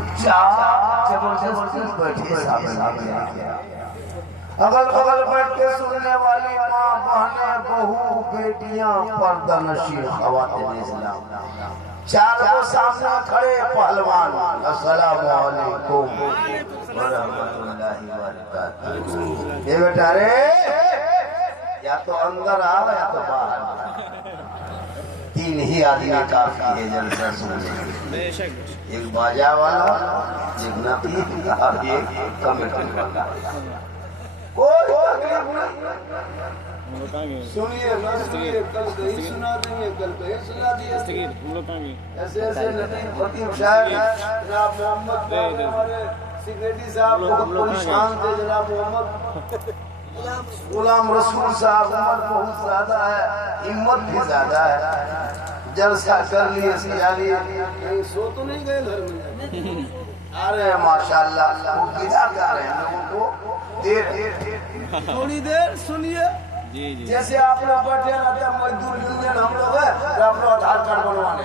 चुपचाप जबरदस्ती बैठे सामने अगल बगल बैठ के सुनने वाली माँ बहनें बहू बेटियां पर्दा नशीं ख़वातीन इस्लाम चार को सामने खड़े पहलवान अस्सलाम वालेकुम व रहमतुल्लाहि व बरकातहू। ये बेटा रे या तो अंदर आ या तो बाहर। तीन ही आदमी काफी है जलसा सुनने। एक बाजा वाला, एक नबी और एक कमेटी वाला। कोई तकलीफ नहीं। सुनिए ना सुनिए, कल कहीं सुना देंगे, कल कहीं सुना दिए। ऐसे ऐसे नबी खतीब शायर जनाब मोहम्मद हमारे सिक्रेटरी साहब बहुत परेशान थे। जनाब मोहम्मद गुलाम रसूल साहब उम्र बहुत ज्यादा है, हिम्मत भी ज्यादा है। जलसा कर लिए सिया लिए, सो तो नहीं गए घर में? अरे माशाल्लाह वो क्या कर रहे हैं लोगों को देर थोड़ी देर सुनिए। जी जी। जैसे आपने बर्थडे रहता मजदूर यूनियन हम लोग है तो अपना आधार कार्ड बनवाने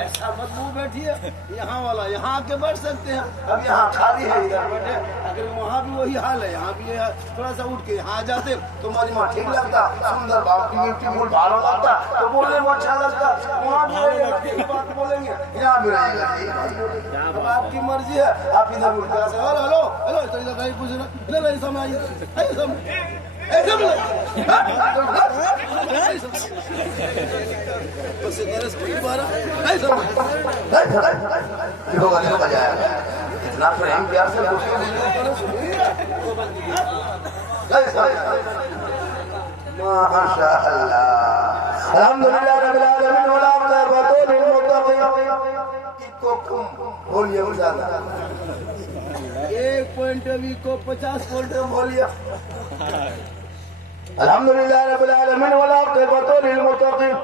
ऐसा मत मुँह बैठिए। यहाँ वाला यहाँ आके बैठ सकते हैं। अब यहाँ खाली है इधर बैठे, अगर वहाँ भी वही हाल है, यहाँ भी है। थोड़ा सा उठ के यहाँ जाते तो मजमा ठीक लगता, सुंदर बाप की ब्यूटीफुल भालो लगता तो बोलने में अच्छा लगता। वहाँ भी रहेगा ठीक बात बोलेंगे, यहाँ भी रहेगा ठीक बात बोलेंगे। अब आपकी मर्जी है, आप इधर उठ के हेलो हेलो हेलो तो इधर कहीं कुछ नहीं समय आइए इतना प्रेम प्यार से माशाअल्लाह अल्हम्दुलिल्लाह रब्बिल आलमीन वला मुतक़ब्बिल मुत्तक़ीन बोलिए ज्यादा 1 पॉइंट भी को 50 पॉइंट बोलिए। अल्हम्दुलिल्लाह रब्बिल आलमीन वला मुतक़ब्बिल मुत्तक़ीन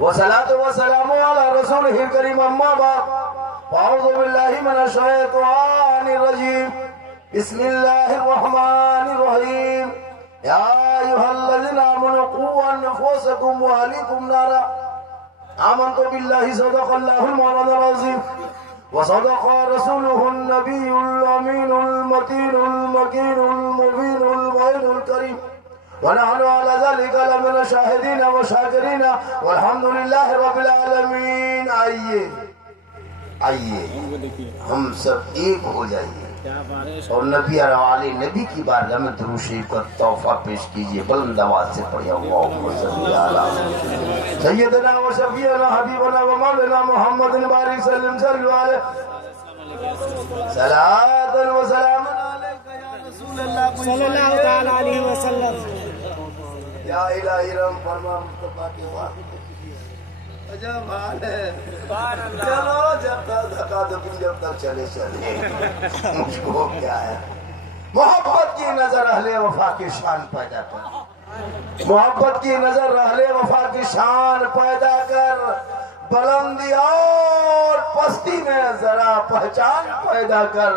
वसलातु वसलामु अला रसूलिल करीम अम्मा बाद अऊज़ु बिल्लाहि मिनश शैतानिर रजीम बिस्मिल्लाहिर रहमानिर रहीम या अय्युहल्लज़ीना आमनू क़ू अनफुसकुम व अहलीकुम नारा आमनतु बिल्लाहि सदक़ल्लाहुल मौलानाल अज़ीम व सदक़ा रसूलुहुन नबियुल अमीनुल मतीनुल मकीनुल मुबीनुल मुइनुल करीम व नहनु अला ज़ालिका लमिन शाहिदीन व शाकिरीन वल्हम्दुलिल्लाहि रब्बिल आलमीन। आइए आइए हम सब एक हो जाइए और नबी वाले नबी की बारगाह में दुरूद शरीफ का तोहफा पेश कीजिए। बुलंद आवाज से पढ़िए सैयदना व शफीअना हबीबना व मौलाना मुहम्मदिन बारिक सल्लल्लाहु अलैहि व सलाम सल्लल्लाहु तआला अलैहि वसल्लम। या इलाही रहम फरमा मुस्तफा के बाद अजब हाल है। चलो जब तक धक्का धुकी जब तक चले चले मुझको क्या है। मोहब्बत की नजर अहले वफा की शान पैदा कर, मोहब्बत की नजर अहले वफा की शान पैदा कर। बुलंदी और पस्ती में जरा पहचान पैदा कर।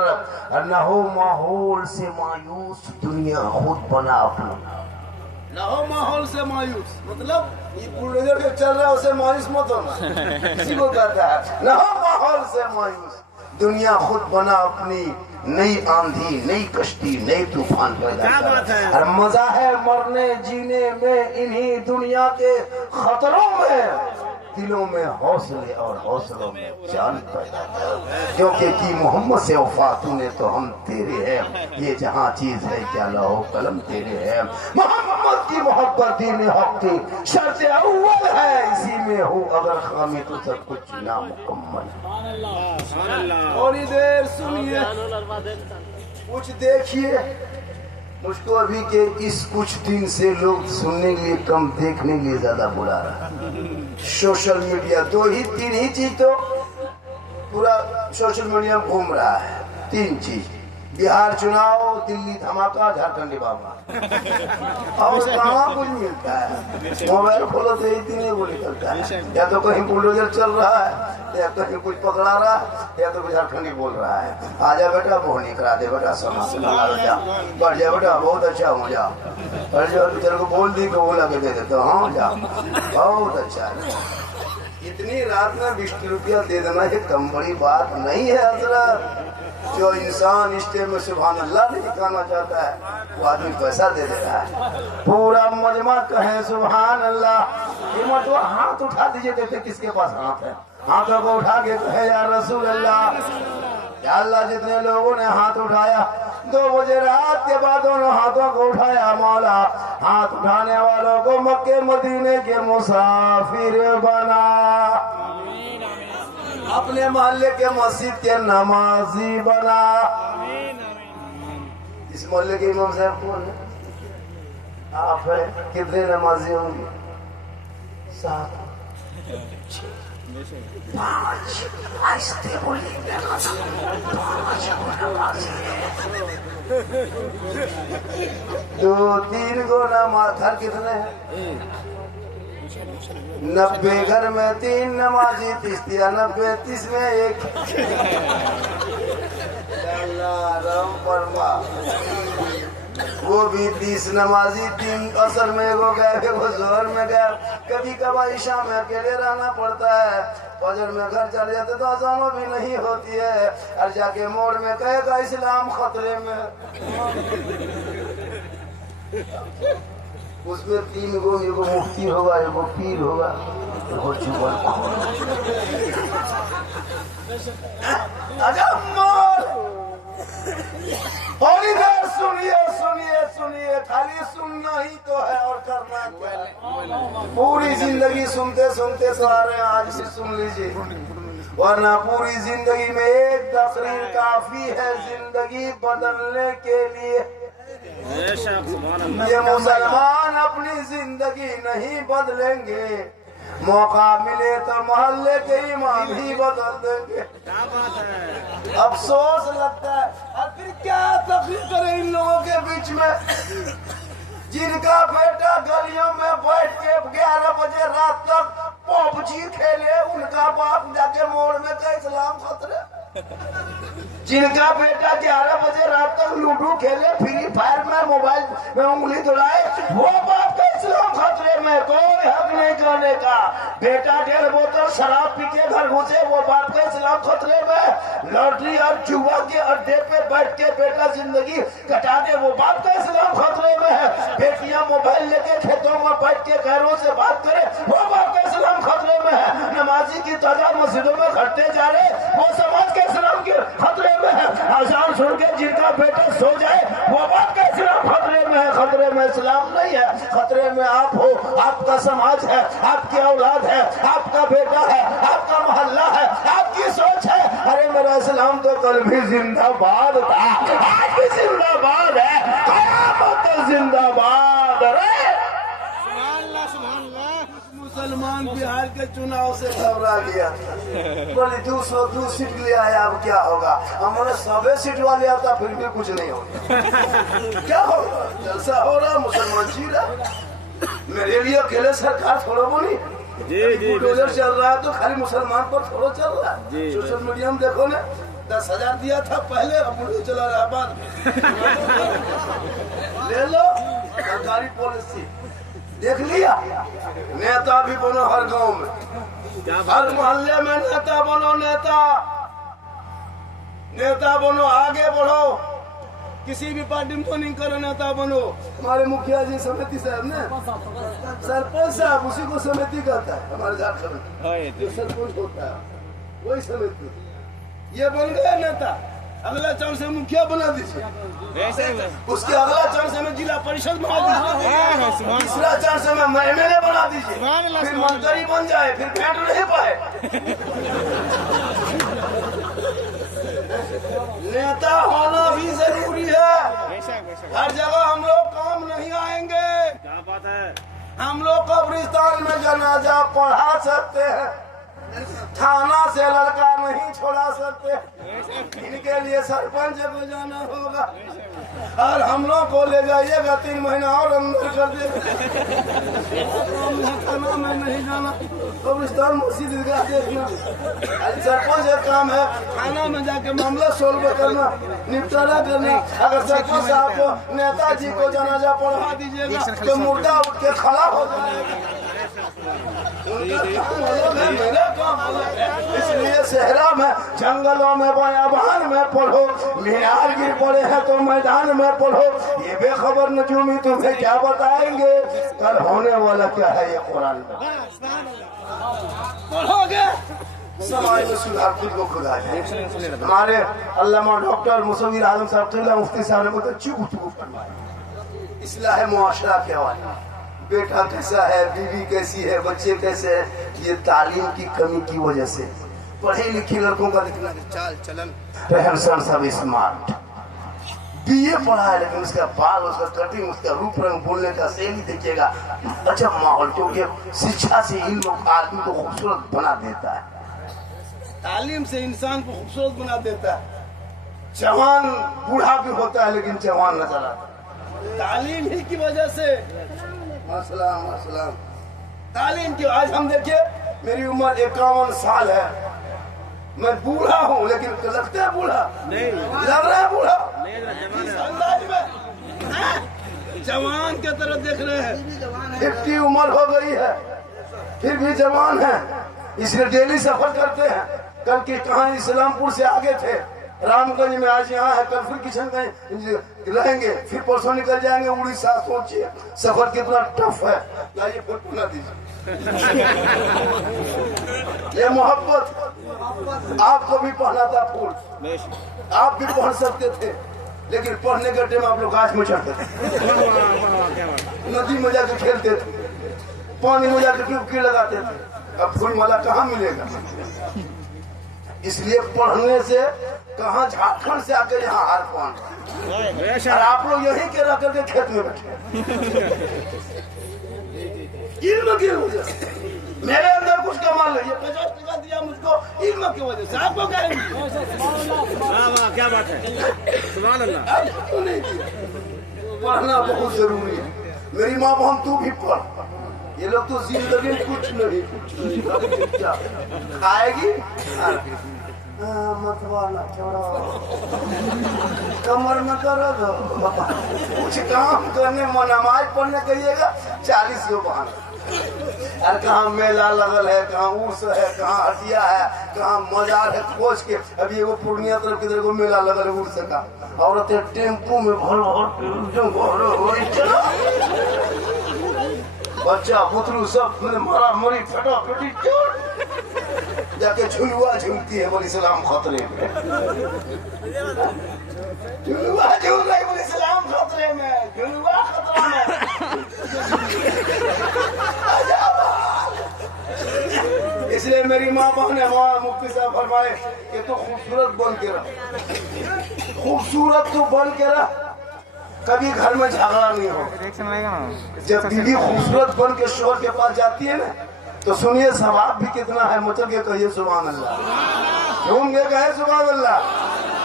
न हो माहौल से मायूस दुनिया खुद बना अपना। न हो माहौल से मायूस मतलब ये बुलडोजर जो चल रहा है उसे मायूस मत होना, किसी को कहता है। न हो माहौल से मायूस दुनिया खुद बना अपनी। नई आंधी नई कश्ती नई तूफान पैदा कर। और मजा है मरने जीने में इन्हीं दुनिया के खतरों में। दिलों में हौसले और हौसलों में जान पैदा कर, क्योंकि की मोहम्मद से वफा तूने तो हम तेरे हैं। ये जहाँ चीज है क्या लहो कलम तेरे हैं। मोहम्मद की मोहब्बत दीन हक की शर्त अव्वल है, इसी में हो अगर खामी तो सब कुछ नामुकम्मल। थोड़ी देर सुनिए, कुछ देखिए। मुझको अभी के इस कुछ दिन से लोग सुनने के लिए कम, देखने के लिए ज्यादा बुला रहा है। सोशल मीडिया 2 ही 3 ही चीज तो पूरा सोशल मीडिया में घूम रहा है। 3 चीज, बिहार चुनाव, दिल्ली धमाका, झारखंडी बाबा और कहाँ कुछ मिलता है। मोबाइल खोलो तो यही 3 वो निकलता है, या तो कहीं बुलडोजर चल रहा है, या कहीं कुछ पकड़ा रहा है, या तो कुछ झारखंडी बोल रहा है। आजा बेटा बोहनी करा दे बेटा, समाज बेटा बढ़ जा बेटा, बहुत अच्छा हो जा। और जो तेरे को बोल दी को बोला के दे देते हाँ जा, बहुत अच्छा है। इतनी रात में 20 रुपया दे देना ये कम बड़ी बात नहीं है हजरत। जो इंसान स्टेज में सुभान अल्लाह नहीं दिखाना चाहता है वो आदमी पैसा दे देता है। पूरा मजमा कहे सुभान अल्लाह। हिम्मत हो हाथ उठा दीजिए, देखते किसके पास हाथ है। हाथों को उठा के कहे या रसूल अल्लाह, या अल्लाह। जितने लोगों ने हाथ उठाया 2 बजे रात के बाद दोनों हाथों को उठाया, मौला हाथ उठाने वालों को मक्के मदीने के मुसाफिर बना, अपने मोहल्ले के मस्जिद के नमाजी बना। इस मोहल्ले के इमाम साहब कौन है? आप है। कितने नमाजी होंगे? 7 5 आहिस्ते बोलिए। 2-3 गो नमाज। घर कितने हैं? 90 घर में 3 नमाजी, 30 या 90 30 में 1। राम परमा वो भी 30 नमाजी, 3 असर में एगो गया, एगो जोहर में गया। कभी कभार ईशा में अकेले रहना पड़ता है। फजर में घर चले जाते तो अजानो भी नहीं होती है। और जाके मोड़ में कहेगा इस्लाम खतरे में। उसमें 3 गो, एगो मुफ्ती होगा, एगो पीर होगा, एगो जुबान। थोड़ी देर सुनिए सुनिए सुनिए, खाली सुनना ही तो है और करना क्या है। पूरी जिंदगी सुनते सुनते तो आ रहे हैं, आज से सुन लीजिए, वरना पूरी जिंदगी में एक तकरीर काफी है जिंदगी बदलने के लिए। ये मुसलमान अपनी जिंदगी नहीं बदलेंगे, मौका मिले तो मोहल्ले के इमाम ही बदल देंगे। क्या बात है। अफसोस लगता है। और फिर क्या तकलीफ करें इन लोगों के बीच में, जिनका बेटा गलियों में बैठ के 11 बजे रात तक पबजी खेले, उनका बाप जाके मोड़ में का इस्लाम खतरे। जिनका बेटा 11 बजे रात तक लूडो खेले, फ्री फायर में मोबाइल में उंगली दौड़ाए, वो बाप का इस्लाम खतरे में। कोई हक नहीं करने का। बेटा 1.5 बोतल शराब पी के घर घुसे, वो बाप का इस्लाम खतरे में। लॉटरी और जुआ के अड्डे पे बैठ के बेटा जिंदगी कटा दे, वो बाप का इस्लाम खतरे में है। बेटियां मोबाइल लेके खेतों में बैठ के घरों से बात करे, वो बाप का इस्लाम खतरे में है। नमाजी की तादाद मस्जिदों में घटते जा रहे, वो समाज के इस्लाम के खतरे में है। आजान सुन के जिनका बेटा सो जाए, वो बाप का इस्लाम खतरे में है। खतरे में इस्लाम नहीं है, खतरे में आप हो, आपका समाज है, आपकी औलाद है, आपका बेटा है, आपका मोहल्ला है, आपकी सोच है। अरे मेरा इस्लाम तो कल भी जिंदाबाद था, आज भी जिंदाबाद है, क़यामत तक जिंदाबाद। अरे मुसलमान बिहार के चुनाव से घबरा गया, बोले 202 सीट ले आया, अब क्या होगा। हमारे 100 सीट वाले आता, फिर भी कुछ नहीं होगा। क्या होगा, जलसा हो रहा, मुसलमान जी रहा। मेरे लिए अकेले सरकार थोड़ा बोली, बुलडोजर चल रहा है तो खाली मुसलमान पर थोड़ा चल रहा है। सोशल मीडिया में देखो ना, 10,000 दिया था पहले, अब बुलडोजर चला रहा बाद। ले लो सरकारी पॉलिसी, देख लिया। नेता भी बनो हर गांव में, हर मोहल्ले में नेता बनो। नेता बनो, आगे बढ़ो, किसी भी पार्टी में तो नहीं करो, नेता बनो। हमारे मुखिया जी समिति साहब ने, सरपंच साहब उसी को समिति कहता है हमारे झारखंड में, जो सरपंच होता है वही समिति। ये बन गया नेता, अगला चरण से मुखिया बना दीजिए, उसके अगला चरण से मैं जिला परिषद बना दीजिए, तीसरा चरण से मैं एमएलए बना दीजिए, फिर मंत्री बन जाए, फिर भेंट नहीं पाए। नेता होना भी जरूरी है। हर जगह हम लोग काम नहीं आएंगे। क्या बात है। हम लोग कब्रिस्तान में जनाजा पढ़ा सकते हैं, थाना से लड़का नहीं छोड़ा सकते। इनके लिए सरपंच को जाना होगा और हम लोग को ले जाइएगा 3 महीना और अंदर कर देगा। थाना में नहीं जाना, कब्रिस्तान मस्जिद देखना। सरपंच का काम है थाना में जाके मामला सोल्व करना, निपटारा करना। अगर सरपंच साहब को नेताजी को जनाजा पढ़ा दीजिएगा तो मुर्दा उठ के खड़ा हो जाएगा। मेरा काम अलग है। इसलिए सहरा में, जंगलों में, बयाबान में पढ़ो, मीनार गिर पड़े हैं तो मैदान में पढ़ो। ये बेखबर नजूमी तुम्हें क्या बताएंगे कल होने वाला क्या है ये कुरान में पढ़ोगे समाज में सुधार खुद को खुदा है। हमारे अल्लामा डॉक्टर मुसव्विर आजम साहब मुफ्ती साहब ने बहुत अच्छी गुफ्तगू फरमाई इस्लाह मुआशरा के हवाले। बेटा कैसा है, बीवी कैसी है, बच्चे कैसे हैं, ये तालीम की कमी की वजह से पढ़े लिखे लड़कों का दिखना चाल चलन रहन सहन सब स्मार्ट, बीए पढ़ा है लेकिन उसका बाल, उसका कटिंग, उसका रूप रंग, बोलने का शैली देखिएगा अच्छा माहौल, क्योंकि शिक्षा से इल्म आदमी को खूबसूरत बना देता है, तालीम से इंसान को खूबसूरत बना देता है। जवान बूढ़ा भी होता है लेकिन जवान नजर आता है तालीम ही की वजह से। अस्सलाम तालीम की। आज हम देखिए मेरी उम्र 51 साल है, मैं बूढ़ा हूँ लेकिन लगता है बूढ़ा नहीं, लग रहा है बूढ़ा अंदाज में जवान के तरफ देख रहे हैं। 50 उम्र हो गई है फिर भी जवान है, इसलिए डेली सफर करते हैं। कल की कहानी इस्लामपुर से आगे थे, रामगंज में, आज यहाँ है, कल फिर किशनगंज रहेंगे, फिर परसों निकल जाएंगे उड़ीसा। सोचिए सफर कितना टफ है। लाइए फोटो ना दीजिए ये मोहब्बत आपको भी पढ़ना था फूल, आप भी पढ़ सकते थे लेकिन पढ़ने के टाइम आप लोग गाछ में चढ़ते थे, नदी में जाकर खेलते थे, पानी में जाकर डुबकी लगाते थे। अब फूल माला कहाँ मिलेगा? इसलिए पढ़ने से कहाँ झारखंड से आकर यहाँ हार पहुंच, और आप लोग यही के रह करके खेत में बैठे। इल्म की वजह से मेरे अंदर कुछ कमाल है, ये 50 टका दिया मुझको इल्म की वजह से। आपको कहेंगे क्या बात है, सुभान अल्लाह। क्यों नहीं पढ़ना बहुत जरूरी है। मेरी माँ बहन तू भी पढ़, ये लोग तो जिंदगी में कुछ नहीं खाएगी मतवाला कमर में करो दो, कुछ काम करने नमाज पढ़ने कहिएगा 40 को बहाना। अरे कहाँ मेला लगल है, कहाँ उर्स है, कहाँ हटिया है, कहाँ मजार है खोज के। अभी वो पूर्णिया तरफ किधर को मेला लगल है उर्स का, औरतें टेम्पू में भर बच्चा बुतरू सब मैंने मारा मरी फटा फटी जाके झुलुआ झूलती है बोली सलाम खतरे में, झुलुआ झूल रही बोली सलाम खतरे में, झुलुआ खतरा में। इसलिए मेरी माँ बहन है, हमारा मुफ्ती साहब फरमाए कि तू खूबसूरत बन के रह, खूबसूरत तू बन के रह, कभी घर में झगड़ा नहीं हो। जब बीवी खूबसूरत बन के शोहर के पास जाती है ना तो सुनिए सवाब भी कितना है, मचल के कहिए सुभान अल्लाह, झूम के कहे सुभान अल्लाह।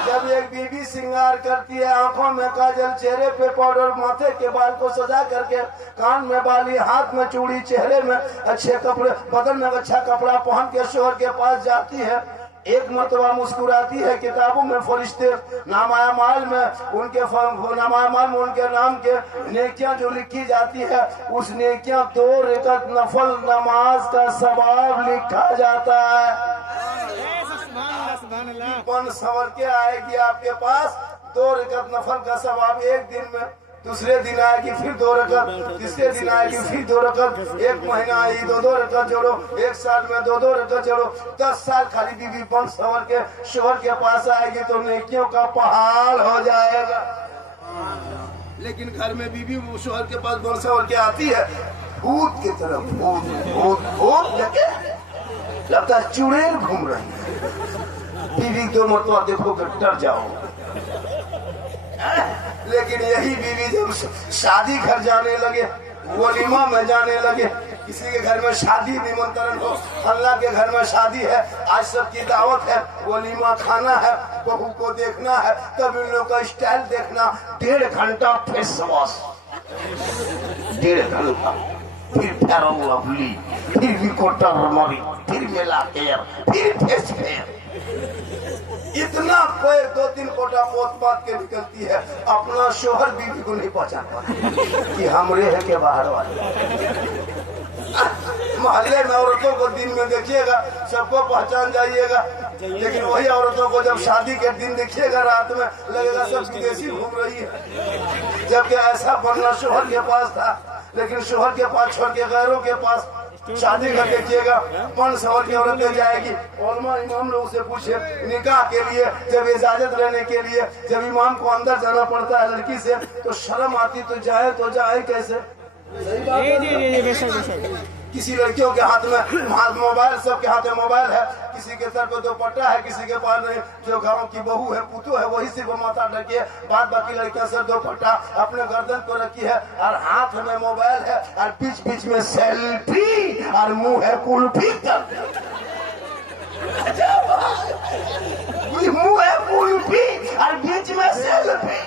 जब एक बीवी श्रृंगार करती है, आंखों में काजल, चेहरे पे पाउडर, माथे के बाल को सजा करके, कान में बाली, हाथ में चूड़ी, चेहरे में अच्छे कपड़े, बदन में अच्छा कपड़ा पहन के शोहर के पास जाती है, एक मरतबा मुस्कुराती है, किताबों में फरिश्ते नामाया माल में उनके नाम के नेकियां जो लिखी जाती है, उस नेकियां 2 रकात नफल नमाज का सवाब लिखा जाता है। पन संवर के आएगी आपके पास 2 रकात नफल का सवाब एक दिन में, दूसरे दिन आएगी फिर 2 रकात, तीसरे दिन आएगी फिर 2 रकात, एक महीना आएगी 2-2 रकात जोड़ो, एक साल में 2-2 रकात जोड़ो, 10 साल खाली बीवी बन संवर के शोहर के पास आएगी तो नेकियों का पहाड़ हो जाएगा। लेकिन घर में बीवी शोहर के पास बन संवर के आती है, भूत की तरफ भूत लगे, लगता है चुड़ैल घूम रही है। बीवी 2 मरतबा देखो कि डर जाओ। लेकिन यही बीवी जब शादी घर जाने लगे, वलीमा में जाने लगे, किसी के घर में शादी निमंत्रण हो, अल्लाह के घर में शादी है, आज सबकी दावत है, वलीमा खाना है, बहू को देखना है, तब इन लोग का स्टाइल देखना, 1.5 घंटा फेस वॉश, 1.5 घंटा, फिर फेयर लवली, फिर विकोटर मरी, फिर मेला केयर, फिर फेस फेयर, इतना कोई 2-3 कोटा पोत बात के निकलती है। अपना शोहर बीवी को नहीं पहचान पाता कि हमरे है के बाहर वाले। मोहल्ले में औरतों को दिन में देखिएगा सबको पहचान जाइएगा, लेकिन वही औरतों को जब शादी के दिन देखिएगा रात में लगेगा सब विदेशी घूम रही है। जबकि ऐसा बनना शोहर के पास था, लेकिन शोहर के पास छोड़ के गैरों के पास शादी कर देखिएगा मन संवर की औरतें जाएगी। और इमाम लोग से पूछे निकाह के लिए जब इजाजत लेने के लिए जब इमाम को अंदर जाना पड़ता है लड़की से तो शर्म आती, तो जाए कैसे? किसी लड़कियों के हाथ में मोबाइल, सबके हाथ में मोबाइल है, किसी के सर पे दुपट्टा है, किसी के पास नहीं। जो गांव की बहू है पुतो है वही सिर्फ माथा ढकी है, बाद बाकी लड़कियां सर दुपट्टा अपने गर्दन को रखी है और हाथ में मोबाइल है और बीच बीच में सेल्फी और मुंह है कुल्फी तक। मुंह है कुल्फी और बीच में सेल्फी।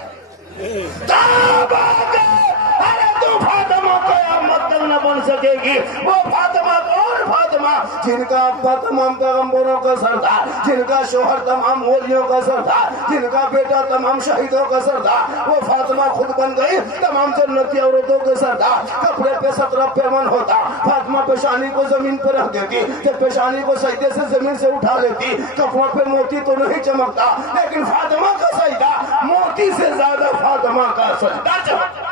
अरे तू फातिमा कयामत तक न बन सकेगी। वो फातिमा कौन? फातिमा जिनका अब्बा तमाम पैगंबरों का सरदार, जिनका शोहर तमाम वलियों का सरदार, जिनका बेटा तमाम शहीदों का सरदार। वो फातिमा खुद बन गई तमाम जन्नती औरतों के सरदार। कपड़े पे 17 पेमन होता, फातिमा पेशानी को जमीन पर रख देती, जब पेशानी को सजदे से जमीन से उठा लेती। कपड़ों पे मोती तो नहीं चमकता, लेकिन फातिमा का सजदा मोती से ज्यादा फातिमा का सजदा चमकता।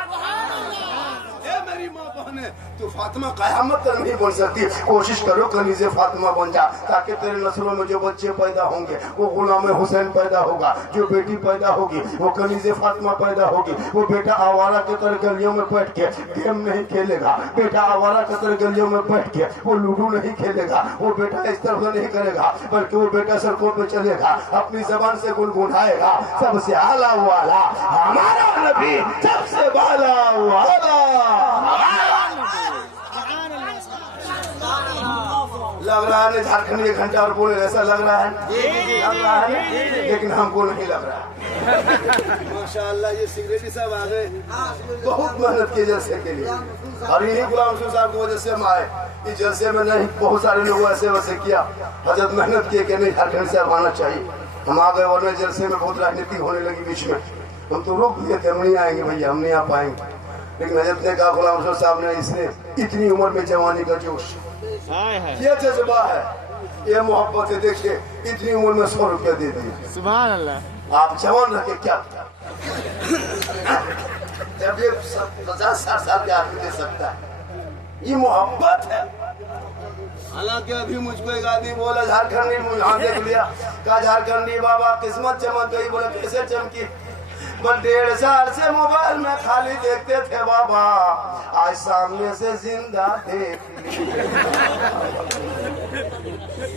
मेरी माँ बहन है, तो फातिमा कयामत तक नहीं बन सकती। कोशिश करो कनीज़े फातिमा बन जा, ताकि तेरे नस्लों में जो बच्चे पैदा होंगे वो गुलाम हुसैन पैदा होगा, जो बेटी पैदा होगी वो कनीज़े फातिमा पैदा होगी। वो बेटा आवारा के तरह गलियों में बैठ के गेम नहीं खेलेगा, बेटा आवारा के तरह गलियों में बैठ के वो लूडो नहीं खेलेगा, वो बेटा इस तरह नहीं करेगा, बल्कि वो बेटा सड़कों पे चलेगा, अपनी जबान से गुनगुनाएगा सबसे आला वाला हमारा नबी, सबसे वाला वाला। लग रहा है झारखंड में घंटा और बोले ऐसा लग रहा है, लेकिन हमको नहीं लग रहा है। माशाअल्लाह ये सिगरेटी साहब आ गए, बहुत मेहनत की जलसे के लिए, और इन्हीं गुलाम रसूल साहब की वजह से हम आए। इस जलसे में नहीं बहुत सारे लोगों ऐसे वैसे किया, हजरत मेहनत किए कि नहीं झारखंड से आना चाहिए। हम आ गए, वरना जलसे में बहुत राजनीति होने लगी बीच में, हम तो रोक दिए थे हम नहीं आएंगे भैया, हम नहीं आ पाएंगे। लेकिन हजरत ने कहा गुलाम रसूल साहब ने इसने इतनी उम्र में जवानी का जोश, ये जज्बा है, ये मोहब्बत है। देखिए इतनी उम्र में 100 रुपया दे दिए, सुभान अल्लाह। आप जवान रखे क्या जब ये 50-60 साल के आदमी दे सकता है, ये मोहब्बत है। हालांकि अभी मुझको एक आदमी बोला झारखंडी, मुझे देख लिया, कहा झारखंडी बाबा किस्मत चमक गई। बोला कैसे चमकी? बस 1.5 साल से मोबाइल में खाली देखते थे बाबा, आज सामने से जिंदा देख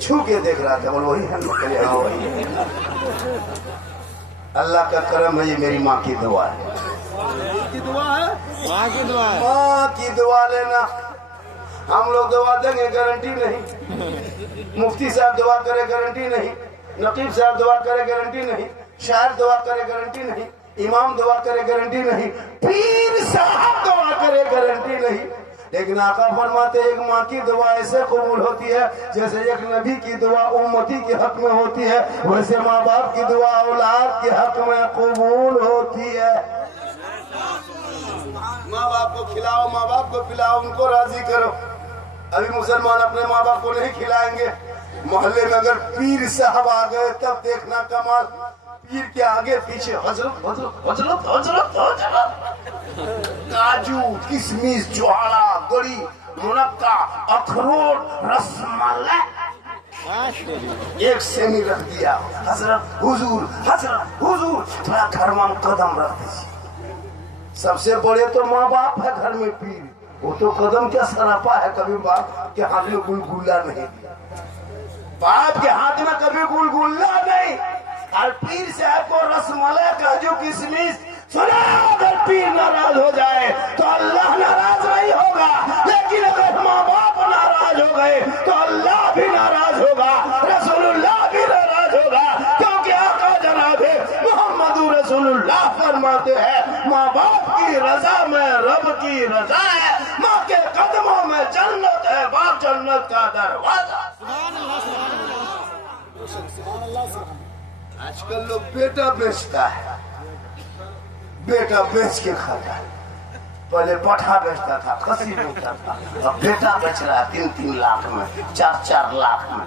छू के देख रहा था। बोल वही है, हाँ वही। अल्लाह का करम है, ये मेरी माँ की दुआ है। माँ की दुआ है, माँ की दुआ है, माँ की दुआ लेना। हम लोग दुआ देंगे गारंटी नहीं, मुफ्ती साहब दुआ करे गारंटी नहीं, नकीब साहब दुआ करे गारंटी नहीं, शायर दुआ करे गारंटी नहीं, इमाम दुआ करे गारंटी नहीं, पीर साहब दुआ करे गारंटी नहीं। लेकिन आका फरमाते एक माँ की दुआ ऐसे कबूल होती है जैसे एक नबी की दुआ उम्मती के हक में होती है, वैसे माँ बाप की दुआ औलाद के हक में कबूल होती है। माँ बाप को खिलाओ, माँ बाप को पिलाओ, उनको राजी करो। अभी मुसलमान अपने माँ बाप को नहीं खिलाएंगे, मोहल्ले में अगर पीर साहब आ गए तब देखना कमाल। पीर के आगे पीछे हजरत हजरत हजरत हजरत हजरत, काजू किशमिश ज्वाला गड़ी मुनक्का अखरोट रसमलाई एक सेमी रख दिया। हजरत हुजूर थोड़ा घर में कदम रख दीजिए। सबसे बड़े तो माँ बाप है घर में, पीर वो तो कदम क्या सरापा है। कभी बाप के हाथ में गुलगुल्ला नहीं, बाप के हाथ में कभी गुलगुल्ला नहीं। और पीर साहब को रसमलाई काजू किशमिश सुना। अगर पीर नाराज हो जाए तो अल्लाह नाराज नहीं होगा, लेकिन अगर माँ बाप नाराज हो गए तो अल्लाह भी नाराज होगा, रसूलुल्लाह भी नाराज होगा। क्योंकि आका जनाबे मोहम्मद रसूलुल्लाह फरमाते हैं माँ बाप की रजा में रब की रजा है, माँ के कदमों में जन्नत है, बाप जन्नत का दरवाजा। आजकल लोग बेटा बेचता है, बेटा बेच के खाता है। पहले पठा बेचता था, खसी बेचता था, अब बेटा बेच रहा है 3-3 लाख में, 4-4 लाख में।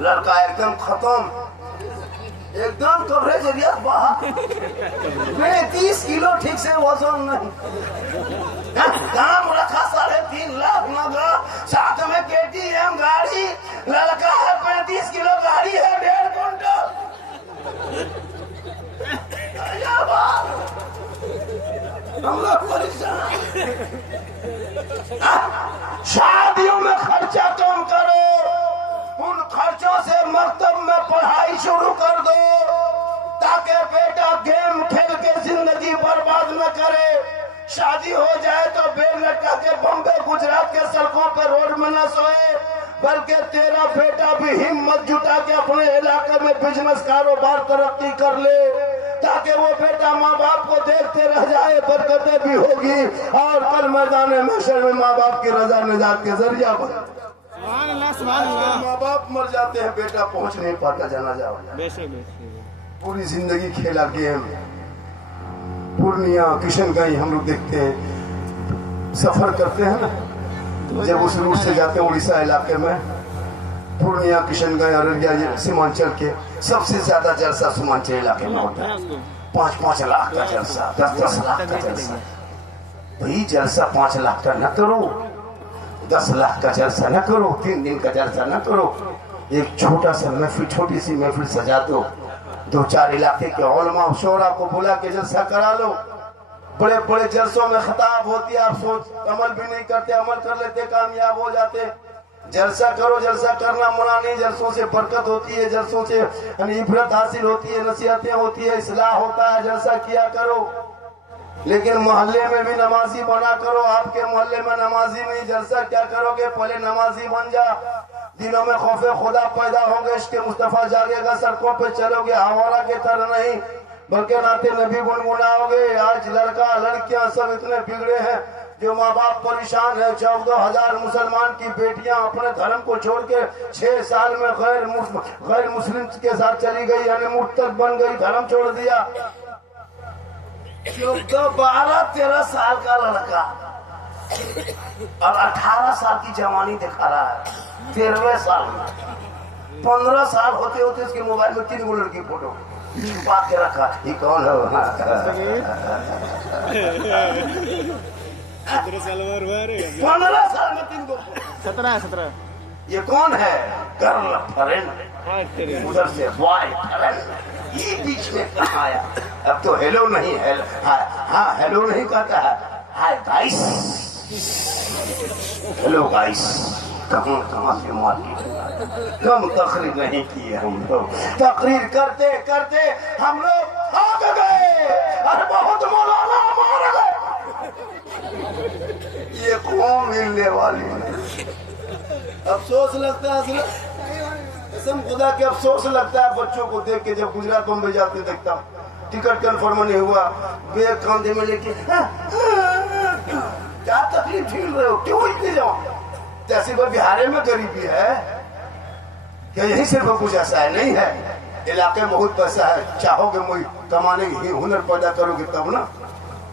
लड़का एकदम खत्म, एकदम कवरेज एरिया बाहर। मैं 30 किलो ठीक से वजन नहीं, दाम रखा 3.5 लाख नगा, साथ में KTM गाड़ी, लड़का है 35 किलो गाड़ी है 1.5 क्विंटल। हम लोग परेशान। शादियों में खर्चा कम करो, उन खर्चों से मकतब में पढ़ाई शुरू कर दो ताकि बेटा गेम खेल के जिंदगी बर्बाद न करे। शादी हो जाए तो बेग लटका के बम्बे गुजरात के सड़कों पर रोड में न सोए, बल्कि तेरा बेटा भी हिम्मत जुटा के अपने इलाके में बिजनेस कारोबार तरक्की कर ले ताकि वो बेटा माँ बाप को देखते रह जाए, बरकतें भी होगी और कल मैदान महशर में माँ बाप की रजा निजात के जरिया बने। माँ बाप मर जाते हैं, बेटा पहुंच नहीं पाता जनाजा। पूरी जिंदगी खेला गेम। पूर्णिया किशनगंज हम लोग देखते हैं, सफर करते हैं ना, जब उस रूट से जाते हैं उड़ीसा इलाके में, पूर्णिया किशनगंज अररिया सीमांचल के सबसे ज्यादा जलसा सीमांचल इलाके में होता है। 5-5 लाख का जलसा, 10-10 लाख का जलसा। भाई जलसा 5 लाख का न करो, 10 लाख का जलसा न करो, 3 दिन का जलसा न करो। एक छोटा सा महफिल, छोटी सी महफिल सजा दो, 2-4 इलाके के उलमा शोरा को बुला के जलसा करा लो। बड़े बड़े जलसों में खिताब होती है, आप सोच अमल भी नहीं करते, अमल कर लेते कामयाब हो जाते। जलसा करो, जलसा करना मना नहीं, जलसों से बरकत होती है, जलसों से इबरत हासिल होती है, नसीहतें होती है, इस्लाह होता है। जलसा किया करो, लेकिन मोहल्ले में भी नमाजी बना करो। आपके मोहल्ले में नमाजी नहीं, जलसा क्या करोगे, पहले नमाजी बन जा। दिनों में खौफे खुदा पैदा होंगे, इश्क मुस्तफा जागेगा, सड़कों पे चलोगे आवारा के तरह नहीं बल्कि नाते नबी गुनगुनाओगे। आज लड़का लड़कियां सब इतने बिगड़े हैं, जो माँ बाप परेशान है। 14,000 मुसलमान की बेटियां अपने धर्म को छोड़ के 6 साल में गैर मुस्लिम के साथ चली गई, यानी मुर्तद बन गई, धर्म छोड़ दिया। 12-13 साल का लड़का और 18 साल की जवानी दिखा रहा है 13वें साल में। 15 साल होते होते उसके मोबाइल में 3 लड़की फोटो छुपा के रखा। ये कौन है? 15 साल में 3 17 ये कौन है? गर्ल फ्रेंड, उधर से बॉय फ्रेंड, ये बीच में कहाँ आया? अब तो हेलो नहीं, हाँ हेलो नहीं कहता है, हाय गाइस, हेलो गाइस। कहाँ से मार्केट, कम तकरीर नहीं की है हम लोग। तकरीर करते करते हम लोग थक गए और बहुत मौलाना मार गए। ये कौन मिलने वाली है? अफसोस लगता है, कसम खुदा के अफसोस लगता है बच्चों को देख के। जब गुजरात बम्बई जाते देखता हूँ, टिकट कन्फर्म नहीं हुआ, बैग कांधे में लेके क्या तकलीफ झेल रहे हो, क्यों इतने जाओ? तहसील पर बिहार में गरीबी है क्या? यही सिर्फ कुछ ऐसा है? नहीं है, इलाके में बहुत पैसा है। चाहोगे मुझे कमाने की हुनर पैदा करोगे तब ना।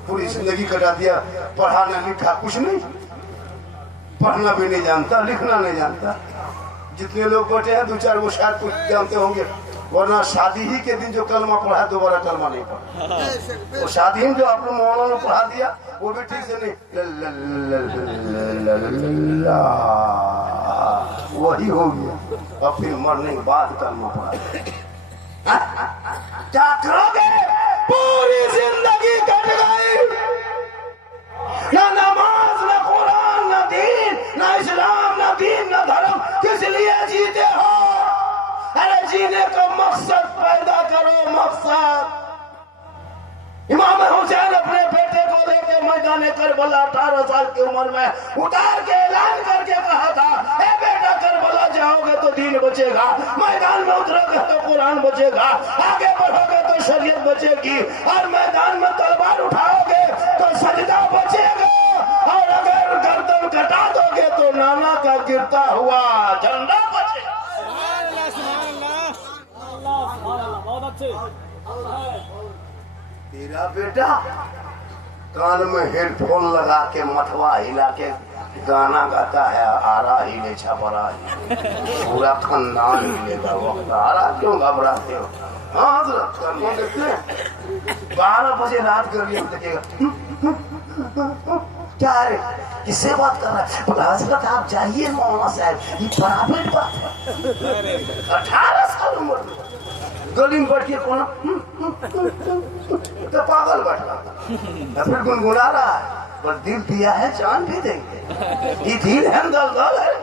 पूरी जिंदगी कटा दिया, पढ़ा न लिखा कुछ नहीं, पढ़ना भी नहीं जानता, लिखना नहीं जानता। जितने लोग बैठे हैं 2-4 वो शायद कुछ जानते होंगे, वरना शादी ही के दिन जो कलमा पढ़ा दोबारा कलमा नहीं पढ़ा। वो शादी में जो आपने मौलाना ने पढ़ा दिया वो भी ठीक से नहीं, वही हो गया। अब फिर मरने के बाद कलमा पढ़ा। क्या करोगे? पूरी जिंदगी कट गई, न नमाज, न कुरान, न दीन, न इस्लाम, न दीन, न धर्म। किस लिए जीते हो? अरे जीने का मकसद पैदा करो, मकसद। इमाम हुसैन अपने बेटे को लेकर मैदान करबला 18 साल की उम्र में उतार के ऐलान करके कहा था, ए बेटा करबला जाओगे तो दीन बचेगा, मैदान में उतरोगे तो कुरान बचेगा, आगे बढ़ोगे तो शरीयत बचेगी, और मैदान में तलवार उठाओगे तो सजदा बचेगा, और अगर गर्दन कटा दोगे तो नाना का गिरता हुआ झंडा बचेगा। तेरा बेटा कान में हेडफोन लगा के मथवा हिला के गाना गाता है, आरा हिले छपरा पूरा खानदान हिलेगा। वक्त आरा क्यों घबराते हो? हाँ देखते हैं 12 बजे रात कर लिया देखिएगा। क्या है, किससे बात कर रहा है? हजरत आप जाइए मौलाना साहब, ये प्राइवेट बात है। 18 साल उम्र में गली में बैठिए कौन तो पागल बैठा फिर गुनगुना रहा है, पर दिल दिया है जान भी देंगे। ये दिल है दलदल है,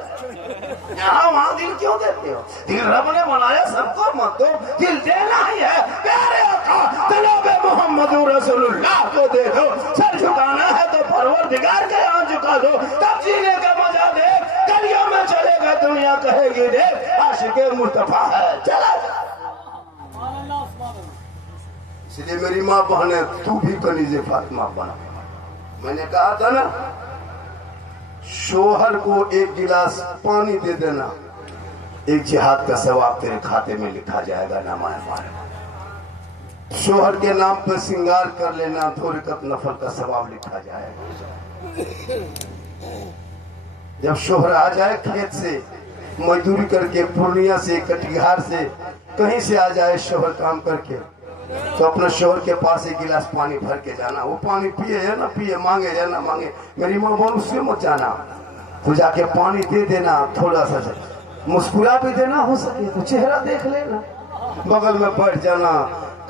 यहाँ वहाँ दिल क्यों देते हो? दिल रब ने बनाया, सबको मत दो, दिल देना ही है। प्यारे आका जनाब मोहम्मद रसूलुल्लाह को दे दो। सर झुकाना है तो परवरदिगार के यहाँ झुका दो, तब जीने का मजा दे। गलियों में चलेगा दुनिया कहेगी दे आशिक़े मुस्तफा है। चला इसलिए मेरी माँ बहने, तू भी कनीज़े फातिमा बना। मैंने कहा था ना, शोहर को एक गिलास पानी दे देना, एक जिहाद का सवाब तेरे खाते में लिखा जाएगा नामाए मारे। शोहर के नाम पर श्रृंगार कर लेना, 2 रकअत नफल का सवाब लिखा जाएगा। जब शोहर आ जाए खेत से मजदूरी करके, पूर्णिया से, कटिहार से, कहीं से आ जाए शोहर काम करके, तो अपने शोहर के पास एक गिलास पानी भर के जाना। वो पानी पिए या ना पिए, मांगे या ना मांगे, मेरी माँ बोल उससे मत जाना। तो जाके पानी दे देना, थोड़ा सा मुस्कुरा भी देना, हो सके तो चेहरा देख लेना, बगल में बैठ जाना।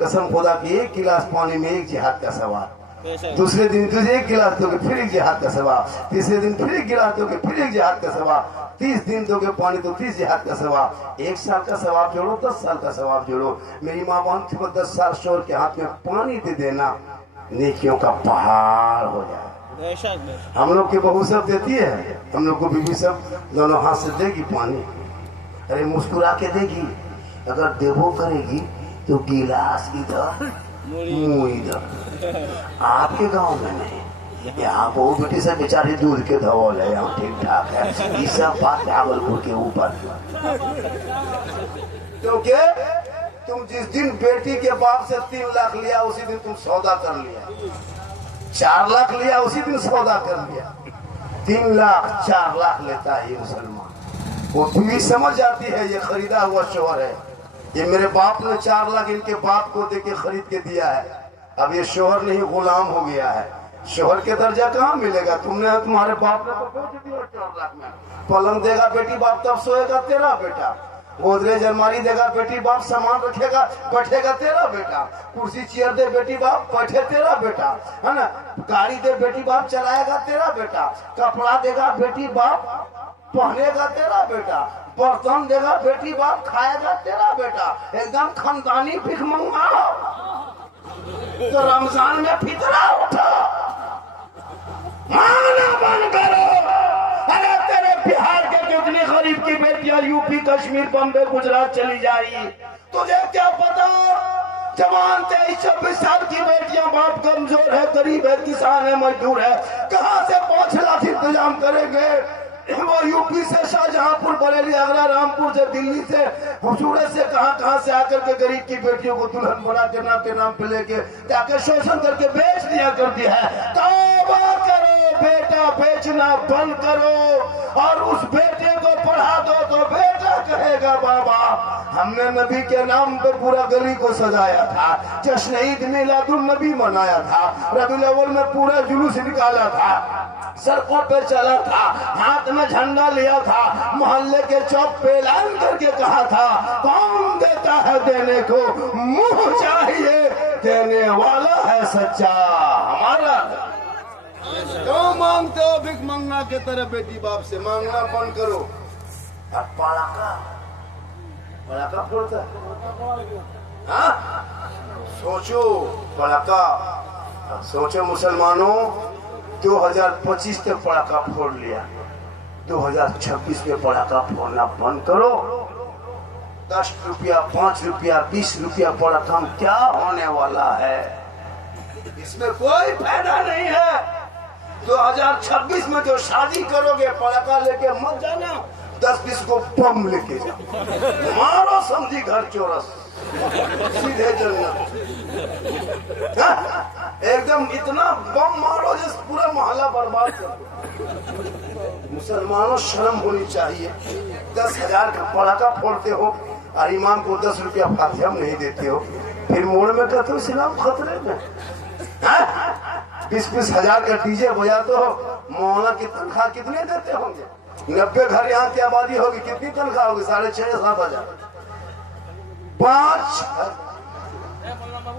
कसम खुदा की, 1 गिलास पानी में 1 जिहाद का सवाब। दूसरे दिन तुझे 1 गिलास दोगे, फिर 1 जिहाद का सवाब। तीसरे दिन फिर 1 गिलास दोगे, फिर 1 जिहाद का सवाब। 30 दिन दोगे पानी तो 30 जिहाद का सवाब। 1 साल का सवाब जोड़ो, 10 साल का सवाब जोड़ो। मेरी माँ बहन को 10 साल शोहर के हाथ में पानी दे देना, नेकियों का पहाड़ हो जाए। हम लोग की बहू सब देती है, हम लोग को बीवी सब दोनों हाथ से देगी पानी। अरे मुस्कुरा के देगी, अगर देवो करेगी तो गिलास इधर मुंह इधर। आपके गांव में नहीं, यहाँ बहू बेटी से बेचारी दूध के धवल है, यहाँ ठीक ठाक है। ये सब बात भागलपुर के ऊपर। क्योंकि तुम जिस दिन बेटी के बाप से 3 लाख लिया, उसी दिन तुम सौदा कर लिया। 4 लाख लिया, उसी दिन सौदा कर लिया। 3 लाख 4 लाख लेता है ये मुसलमान। वो बीवी समझ जाती है ये खरीदा हुआ शोहर है, ये मेरे बाप ने 4 लाख इनके बाप को देके खरीद के दिया है। अब ये शोहर नहीं गुलाम हो गया है। शोहर के दर्जा कहाँ मिलेगा? तुम्हारे बाप ने तो बेच दिया 4 लाख में। पलंग देगा बेटी बाप तब सोएगा तेरा बेटा, गोदरेज अलमारी देगा बेटी बाप, सामान रखेगा बैठेगा तेरा बेटा, कुर्सी चेयर दे बेटी बाप बैठे तेरा बेटा, है ना, गाड़ी दे बेटी बाप चलाएगा तेरा बेटा, कपड़ा देगा बेटी बाप पहनेगा तेरा बेटा, बर्तन देगा बेटी बाप खाएगा तेरा बेटा। एकदम खानदानी भीख मंगा। तो रमजान में फितरा उठा, मांगना बंद करो। अरे तेरे बिहार के कितनी गरीब की बेटियां यूपी, कश्मीर, बम्बे, गुजरात चली जाएगी, तुझे क्या पता? जवान 23-24 साल की बेटियां, बाप कमजोर है, गरीब है, किसान है, मजदूर है, कहाँ से 5 लाख इंतजाम करेंगे? वो यूपी से, शाहजहांपुर, बरेली, आगरा, रामपुर से, दिल्ली से, सूरत से, कहाँ से आकर के गरीब की बेटियों को दुल्हन बना के नाम के नाम पे लेके जाके शोषण करके बेच दिया करती है। तौबा करो बेटा, बेचना बंद करो और उस बेटे को पढ़ा दो तो बेटा कहेगा बाबा हमने नबी के नाम पे पूरा गली को सजाया था, जश्न ईद मिलादुन नबी मनाया था, रबीउल अव्वल में पूरा जुलूस निकाला था, सड़कों पे चला था, हाथ में झंडा लिया था, मोहल्ले के चौक पे ऐलान करके कहा था कौन देता है देने को, मुंह चाहिए देने वाला है सच्चा हमारा। क्यों मांगते हो भिख मंगना के तरह? बेटी बाप से मांगना बंद करो। पड़ाका फोड़ता है, हाँ? सोचो पड़ाका, सोचो मुसलमानों, 2025 तक पड़ाका फोड़ लिया, 2026 में पड़ाका फोड़ना बंद करो। 10 रुपया, 5 रुपया, 20 रुपया पड़ाका में क्या होने वाला है? इसमें कोई फायदा नहीं है। 2026 में जो शादी करोगे पड़ाका लेके मत जाना, 10-20 को बम लेके जाओ, मारो समझी घर चोरस, सीधे जन्नत। एकदम इतना बम मारो जिस पूरा मोहल्ला बर्बाद कर दो। मुसलमानों शर्म होनी चाहिए। 10,000 का पटाखा फोड़ते हो और इमाम को 10 रुपया फातिहा नहीं देते हो, फिर मोड़ में कहते हो इस्लाम खतरे में। 20-20 हजार का डीजे बजाते हो, मौलाना की तनख्वाह कितने देते होंगे? 90 घर यहाँ की आबादी होगी, कितनी तनख्वाह होगी? 6,500-7 हजार।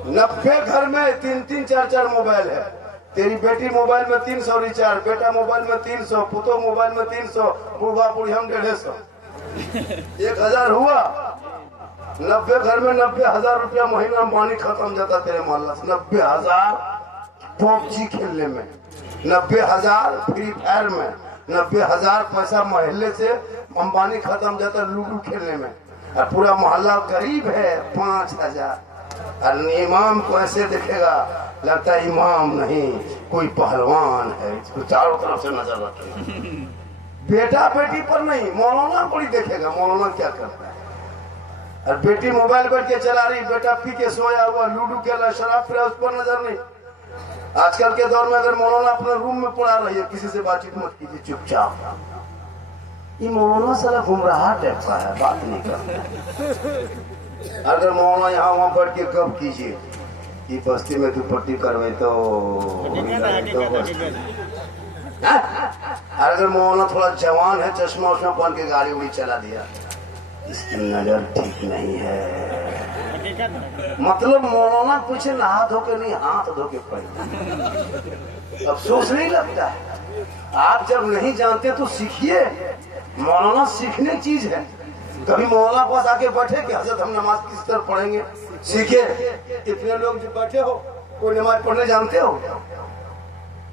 90 घर में 3-3, 4-4 मोबाइल है। तेरी बेटी मोबाइल में 300 रिचार्ज, बेटा मोबाइल में 300, पुतो मोबाइल में 300, बुढ़वा बुढ़ी हम 150। 1000 हुआ। 90 घर में 90,000 रुपया महीना में पानी खत्म जाता तेरे मोहल्ला से। 90,000 पबजी खेलने में, 90,000 फ्री फायर में, 90,000 पैसा मोहल्ले से अंबानी खत्म जाता लूडो खेलने में। और पूरा मोहल्ला गरीब है 5,000। और इमाम को ऐसे देखेगा, लगता है इमाम नहीं कोई पहलवान है, इसको चारों तरफ से नजर रखेगा। बेटा बेटी पर नहीं, मौलाना को ही देखेगा मौलाना क्या करता है। और बेटी मोबाइल बैठ के चला रही, बेटा पी के सोया हुआ लूडो खेल रहा, शराब पी रहा, उस पर नजर नहीं। आजकल के दौर में अगर मौलाना अपने रूम में पड़ा रही है, किसी से बातचीत मत कीजिए, चुपचाप। ये मौलाना साला गुमराह टाइप का है, बात नहीं करता। अगर मौलाना यहाँ वहाँ बैठ के गप कीजिए, ये बस्ती में दुपट्टी करवे तो अगर मौलाना थोड़ा जवान है, चश्मा उश्मा पहन के गाड़ी उड़ी चला दिया, इसकी नजर ठीक नहीं है। मतलब मौलाना पीछे नहा धो के नहीं, हाथ धो के पड़े। अफसोस नहीं लगता है? आप जब नहीं जानते तो सीखिए। मौलाना सीखने चीज है। कभी मौलाना पास आके बैठे कि हजरत हम नमाज किस तरह पढ़ेंगे, सीखे। इतने लोग जो बैठे हो, कोई नमाज पढ़ने जानते हो?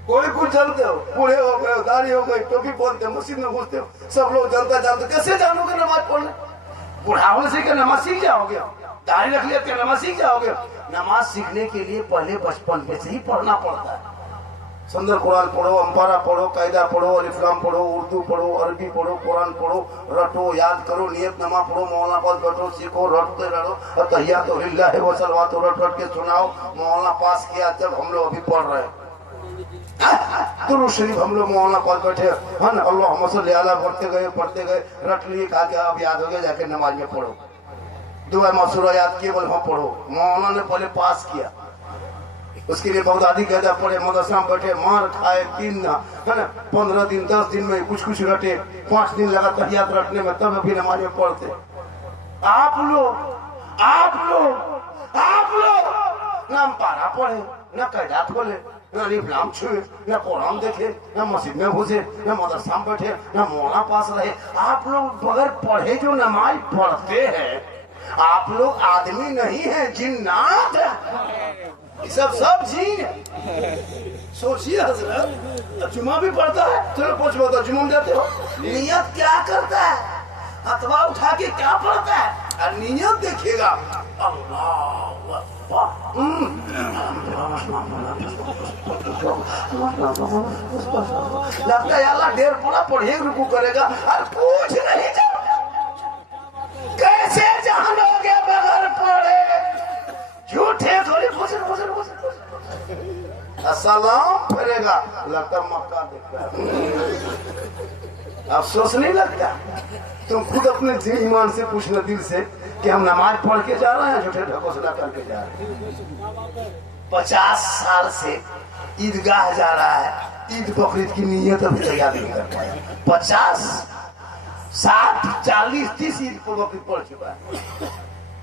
कोई कुछ जानते हो? बूढ़े हो गए, दाढ़ी हो गई, टोपी पहनते, मस्जिद में घुसते हो, सब लोग जानते कैसे जानोगे नमाज पढ़ने? बुढ़ाओं से क्या नमाज सीख जाओगे? दाढ़ी रख लिया क्या नमाज सीख जाओगे? नमाज सीखने के लिए पहले बचपन में से ही पढ़ना पड़ता है। सुंदर कुरान पढ़ो, अम्पारा पढ़ो, कायदा पढ़ो, अलिफ्लाम पढ़ो, उर्दू पढ़ो, अरबी पढ़ो, कुरान पढ़ो, रटो, याद करो, नियत नमा पढ़ो, मौलाना पास बैठो, सीखो, रटते रहो। और तहियातु लिल्लाहि व सलवातु रट रट के सुनाओ। मौलाना पास किया जब हम लोग अभी पढ़ रहे हैं, दुरूद शरीफ हम लोग मौलाना पास बैठे है ना, अल्लाहुम्मा सल्ली अला पढ़ते गए, रट लिए, कहा कि अब याद हो गया, जाके नमाज में पढ़ो। दुआ मसूरा याद किए, बोले हाँ पढ़ो। मौलाना ने पहले पास किया, उसके लिए बगदादी कहता पढ़े, मदरसा में बैठे, मार खाए 3 है ना, 15 दिन 10 दिन में कुछ कुछ रटे, 5 दिन लगा तहियात रटने में, तब अभी नमाज में पढ़ते। आप लोग ना पारा पढ़े, ना कायदा खोले, ना इस्लाम छुए, ना कुरान देखे, ना मस्जिद में घुसे, ना मदरसा में बैठे, ना मौलाना पास रहे। आप लोग बगैर पढ़े जो नमाज पढ़ते हैं, आप लोग आदमी नहीं है, जिन्नात है। सब जीन है। सोचिए हजरत, जुमा भी पढ़ता है, चलो पूछ बताओ जुमा में जाते हो, नियत क्या करता है? अथवा उठा के क्या पढ़ता है? और नियत देखिएगा, अल्लाह लगता है अल्लाह 1.5 पूरा पढ़े रुकू करेगा और कुछ नहीं जाओगे। कैसे जानोगे बगैर पढ़े? झूठे थोड़ी सलाम फिरेगा, लगता मक्का देखता है। अफसोस नहीं लगता? तुम खुद अपने ईमान से पूछना दिल से कि हम नमाज पढ़ के जा रहे हैं, झूठे ढकोसला करके जा रहे हैं। 50 साल से ईदगाह जा रहा है, ईद बकरीद की नीयत अभी तैयार नहीं कर पाया। 50, 60, 40, 30 ईद बकरीद पढ़ चुका है।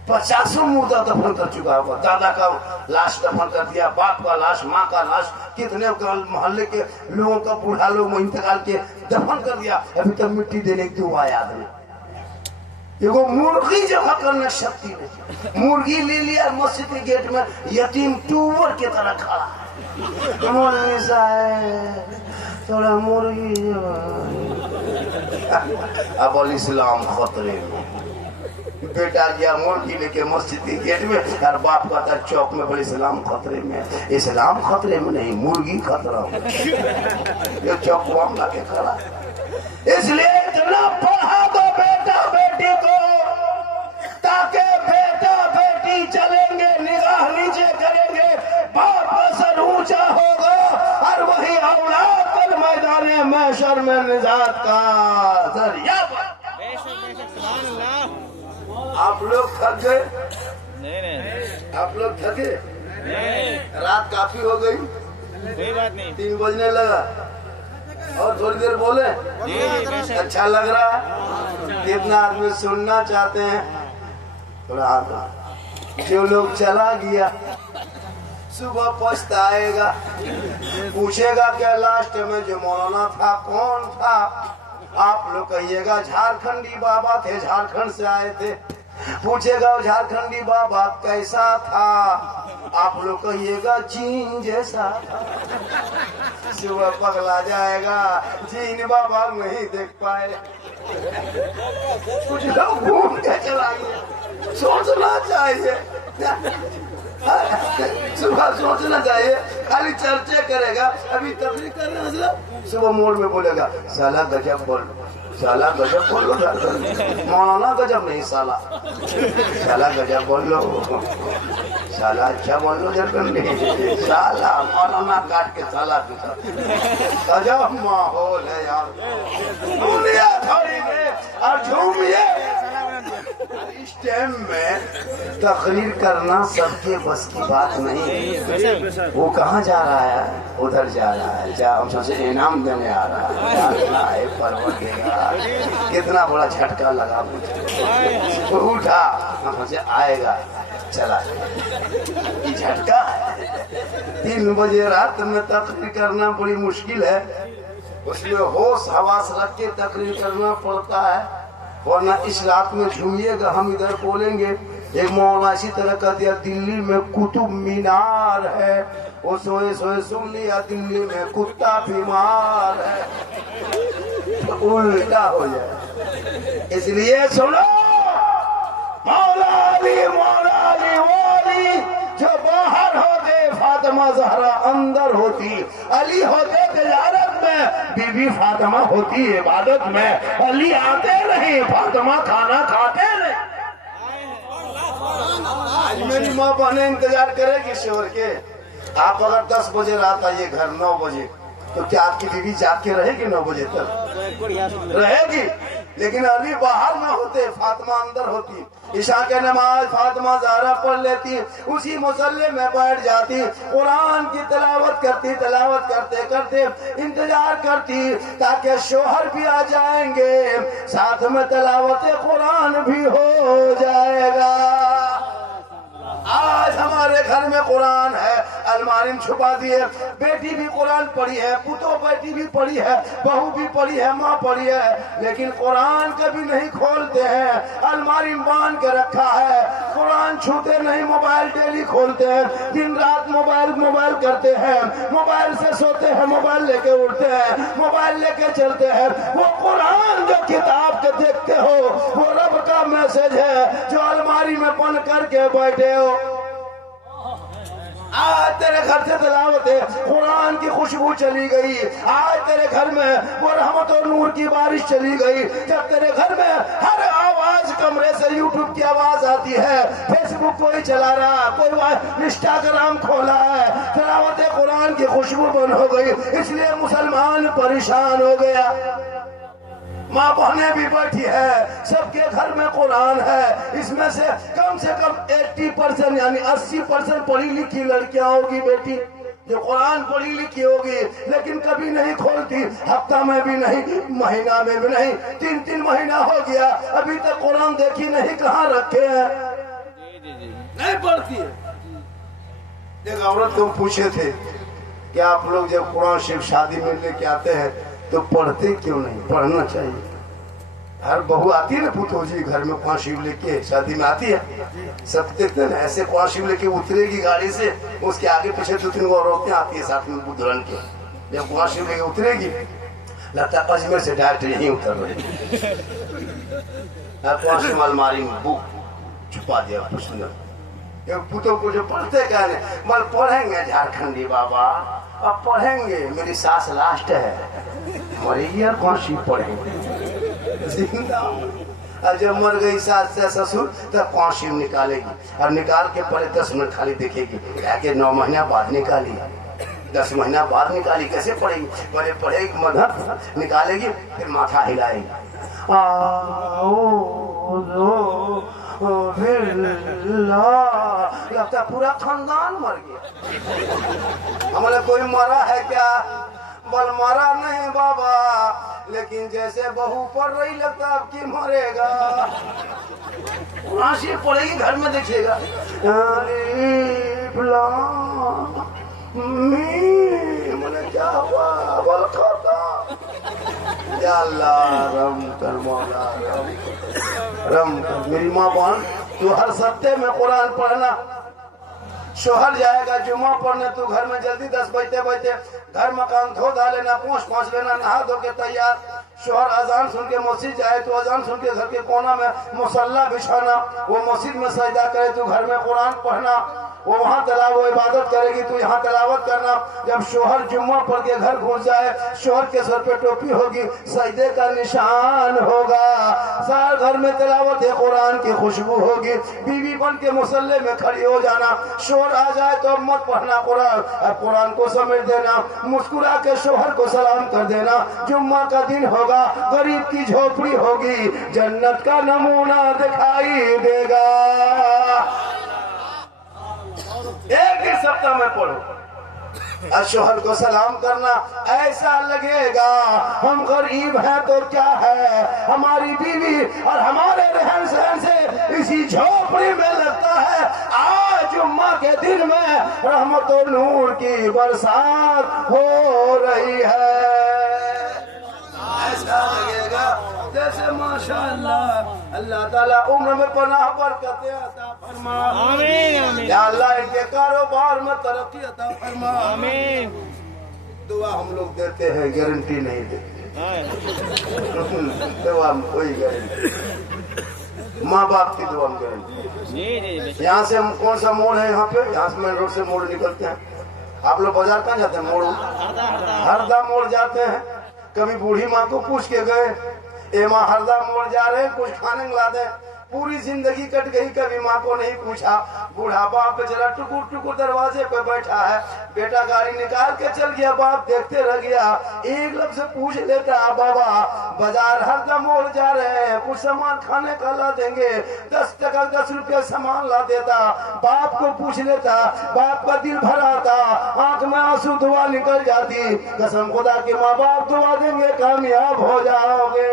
50 मुर्दा दफन कर चुका होगा। दादा का लाश दफन कर दिया, बाप का लाश, माँ का लाश, कितने मोहल्ले के लोगों का, बूढ़ा लोग इंतकाल के दफन कर दिया। अभी तक मिट्टी देने की दुआ याद नहीं। एगो मुर्गी जमा करने शक्ति नहीं। मुर्गी ले लिया मस्जिद के गेट में, यतीम टूवर के तरह खड़ा है, थोड़ा मुर्गी। अब इस्लाम खतरे में। बेटा गया मुर्गी लेके मस्जिद के गेट में, और बाप का था चौक में, बोले इस्लाम खतरे में। इस्लाम खतरे में नहीं, मुर्गी खतरा में। ये चौक वहां लाके खड़ा। इसलिए इतना पढ़ा दो महशर में निजात का जरिया। आप लोग थक गए? नहीं, आप लोग थके? नहीं, रात काफी हो गई, कोई बात नहीं। 3 बजने लगा और थोड़ी देर बोले। अच्छा लग रहा है? कितना आदमी सुनना चाहते हैं? थोड़ा हाथ। जो लोग चला गया सुबह पछताएगा, पूछेगा क्या लास्ट में जो मौलाना था कौन था? आप लोग कहिएगा झारखंडी बाबा थे, झारखंड से आए थे। पूछेगा झारखंडी बाबा कैसा था? आप लोग कहिएगा जीन जैसा था। सुबह पगला जाएगा, जीन बाबा नहीं देख पाए। कुछ लोग घूम के चला गया। सोचना चाहिए, सुबह सोचना चाहिए, खाली चर्चे करेगा। अभी तबलीग कर रहे हैं, सुबह मोड़ में बोलेगा साला गजब बोल, साला गजब बोल लो, मौलाना गजब नहीं साला, साला गजब बोल लो, साला अच्छा बोल लो, साला मौलाना काट के साला गजब माहौल है यार। दुनिया थोड़ी में और झूमिए। इस टाइम में तकरीर करना सबके बस की बात नहीं। वो कहाँ जा रहा है? उधर जा रहा है, जा हमसे इनाम देने आ रहा है। कितना बड़ा झटका लगा मुझे। उठा हमसे आएगा, चला ये झटका है। 3 बजे रात में तकरीर करना बड़ी मुश्किल है। उसमें होश हवास रख के तकरीर करना पड़ता है, वरना इस रात में झूमिएगा। हम इधर बोलेंगे। एक मौलाना इसी तरह का दिया, दिल्ली में कुतुब मीनार है, वो सोए सोए सुन लिया दिल्ली में कुत्ता बीमार है, तो उल्टा हो जाए। इसलिए सुनो, मौला अली वाली जो बाहर होते फातिमा ज़हरा अंदर होती, अली होते तिजारत में, बीबी फातिमा होती इबादत में। अली आते नहीं, फातिमा खाना खाते नहीं। आज मेरी माँ बहने इंतजार करेगी शोर के। आप अगर 10 बजे रात आइए घर 9 बजे, तो क्या आपकी बीवी जाग के रहेगी 9 बजे तक? रहेगी। लेकिन अली बाहर में होते, फातिमा अंदर होती। ईशा के नमाज फातिमा ज़हरा पढ़ लेती, उसी मुसल्ले में बैठ जाती, कुरान की तिलावत करती, तिलावत करते करते इंतजार करती ताकि शोहर भी आ जाएंगे, साथ में तिलावत कुरान भी हो जाएगा। आज हमारे घर में कुरान है, अलमारी में छुपा दिए। बेटी भी कुरान पढ़ी है, पुतो बेटी भी पढ़ी है, बहू भी पढ़ी है, माँ पढ़ी है, लेकिन कुरान कभी नहीं खोलते हैं। अलमारी में बांध के रखा है, कुरान छूते नहीं। मोबाइल डेली खोलते हैं, दिन रात मोबाइल करते हैं, मोबाइल से सोते हैं, मोबाइल लेके उठते हैं, मोबाइल लेके चलते हैं। वो कुरान जो किताब के देखते हो, वो रब का मैसेज है जो अलमारी में बंद करके बैठे हो। आज तेरे घर से तिलावत है, कुरान की खुशबू चली गई। आज तेरे घर में वो रहमत और नूर की बारिश चली गई। जब तेरे घर में हर आवाज कमरे से यूट्यूब की आवाज आती है, फेसबुक कोई चला रहा, कोई इंस्टाग्राम खोला है, तिलावत कुरान की खुशबू बंद हो गई। इसलिए मुसलमान परेशान हो गया। माँ बहने भी बैठी है, सबके घर में कुरान है। इसमें से कम 80% यानी 80% पढ़ी लिखी लड़कियां होगी बेटी, जो कुरान पढ़ी लिखी होगी, लेकिन कभी नहीं खोलती, हफ्ता में भी नहीं, महीना में भी नहीं। 3 महीना हो गया, अभी तक कुरान देखी नहीं, कहाँ रखे हैं, नहीं पढ़ती है। एक औरत को पूछे थे कि आप लोग जब कुरान शरीफ शादी में लेके आते हैं तो पढ़ते क्यों नहीं? पढ़ना चाहिए। हर बहू आती है ना पुतो जी घर में कुरान शरीफ लेके शादी में आती है, सब देखते हैं ऐसे कुरान शरीफ लेके उतरेगी गाड़ी से, उसके आगे पीछे 2-3 औरतें आती है साथ में दुल्हन के। जब कुरान शरीफ लेके उतरेगी, लगता है अजमेर से डायरेक्ट यहीं उतर रही। कुरान शरीफ अलमारी में बुक छुपा दिया कुछ पुतों को जो पढ़ते कहने, बल पढ़ेंगे झारखंडी बाबा, अब पढ़ेंगे, मेरी सास लास्ट है, मरेगी और कौन सी पढ़ेंगे, जिंदा। और जब मर गई सास से ससुर तब कौन सी निकालेगी, और निकाल के पहले 10 मिनट खाली देखेगी, 9 महीना बाद निकाली, 10 महीना बाद निकाली, कैसे पढ़ेगी? पहले पढ़ेगी, मदद निकालेगी, फिर माथा हिलाएगी। लगता पूरा खानदान मर गया। हमने कोई मरा है क्या? बल मरा नहीं बाबा, लेकिन जैसे बहू पढ़ रही लगता अब की मरेगा। से पड़ेगी, घर में देखिएगा। मैंने क्या हुआ? बल खाता। या अल्लाह रम कर मौला, रम कर। मेरी माँ बहन, तू हर सप्ते में कुरान पढ़ना। शोहर जाएगा जुम्मा पढ़ने, तू घर में जल्दी 10 बजते घर मकान धो धा लेना, पोंछ लेना, नहा धो के तैयार। शोहर अजान सुन के मस्जिद जाए तो अजान सुन के घर के कोना में मुसल्ला बिछाना, वो मस्जिद में सजदा करे, तू घर में कुरान पढ़ना। वो वहाँ वो इबादत करेगी, तू यहाँ तिलावत करना। जब शोहर जुम्मा पढ़ के घर घुस जाए, शोहर के सर पे टोपी होगी, सजदे का निशान होगा। सार घर में तिलावत है, कुरान की खुशबू होगी। बीवी बन के मुसल्ले में खड़ी हो जाना। शोहर आ जाए तो मत पढ़ना कुरान, अब कुरान को समझ देना, मुस्कुरा के शोहर को सलाम कर देना। जुम्मा का दिन होगा, गरीब की झोपड़ी होगी, जन्नत का नमूना दिखाई देगा। एक ही सप्ताह में पढ़ो और शोहर को सलाम करना। ऐसा लगेगा हम गरीब हैं तो क्या है, हमारी बीवी और हमारे रहन सहन से इसी झोपड़ी में लगता है आज जुम्मा के दिन में रहमत और नूर की बरसात हो रही है। ऐसा लगेगा जैसे माशाअल्लाह अल्लाह ताला उम्र में पनाह बरकत अता फरमा। आमीन आमीन। या अल्लाह इनके कारोबार में तरक्की अता फरमा। आमीन। दुआ हम लोग देते हैं, गारंटी नहीं देते। दुआ में कोई गारंटी, माँ बाप की दुआ में गारंटी। जी। यहाँ से कौन सा मोड़ है? यहाँ पे, यहाँ से मेन रोड से मोड़ निकलते हैं। आप लोग बाजार कहाँ जाते हैं? मोड़, हरदा मोड़ जाते हैं। कभी बूढ़ी माँ को पूछ के गए, ए माँ हरदा मोड़ जा रहे हैं, कुछ खाने ला दे। पूरी जिंदगी कट गई, कभी माँ को नहीं पूछा। बूढ़ा बाप बेचारा टुकुर टुकुर दरवाजे पे बैठा है। बेटा गाड़ी निकाल के चल गया, बाप देखते रह गया। एक लफ्ज से पूछ लेता, बाबा बाजार हरदा मोड़ जा रहे हैं, कुछ सामान खाने का ला देंगे? 10 टका 10 रुपया सामान ला देता। बाप को पूछ लेता, बाप का दिल भर आता, आंख में आंसू, दुआ निकल जाती। कसम खुदा के माँ बाप दुआ देंगे, कामयाब हो जाओगे।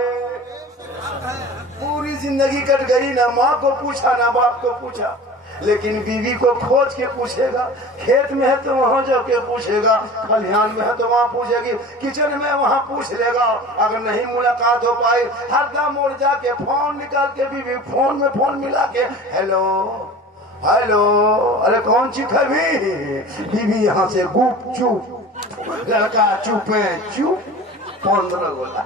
पूरी जिंदगी कट गई, ना माँ को पूछा ना बाप को पूछा। लेकिन बीवी को खोज के पूछेगा, खेत में है तो वहाँ जाके पूछेगा, खलिहान में है तो वहाँ पूछेगी, किचन में वहाँ पूछ लेगा। अगर नहीं मुलाकात हो पाई, हरदा मोड़ जाके फोन निकाल के बीवी फोन में फोन मिला के हेलो हेलो, अरे कौन सी खबी? बीवी यहाँ से गुप चुप, लड़का चुपे चुप, 15 गोला।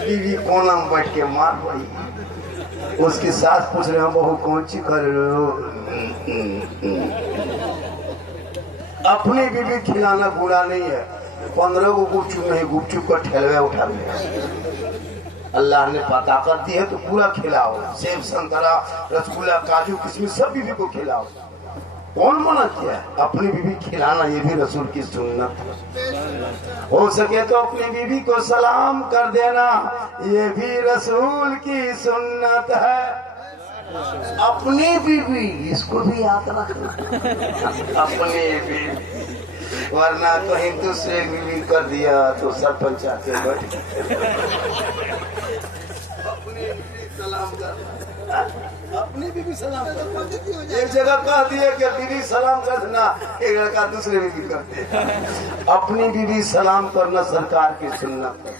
बीवी कोना में बैठ के मार पड़ी। उसके साथ पूछ रहे हैं, बहू कौन सी कर रहे हो? अपनी बीवी खिलाना बुरा नहीं है। 15 को गुपचुप नहीं, गुपचुप का ठेलवे उठा लिया। अल्लाह ने ताकत दी है तो पूरा खिलाओ। सेब संतरा रसगुल्ला काजू किशमिश सब बीवी को खिलाओ। कौन मना किया है? अपनी बीवी खिलाना ये भी रसूल की सुन्नत है। हो सके तो अपनी बीवी को सलाम कर देना, ये भी रसूल की सुन्नत है। अपनी बीवी, इसको भी याद रखना। अपनी बीवी, वरना कहीं दूसरे बीवी कर दिया तो सरपंच आके बैठ। अपनी बीवी सलाम करना, अपनी बीवी सलाम करना। एक जगह कह दिए कि बीवी सलाम कर देना, एक लड़का दूसरे बीवी करते। अपनी बीवी सलाम करना सरकार की सुन्नत है।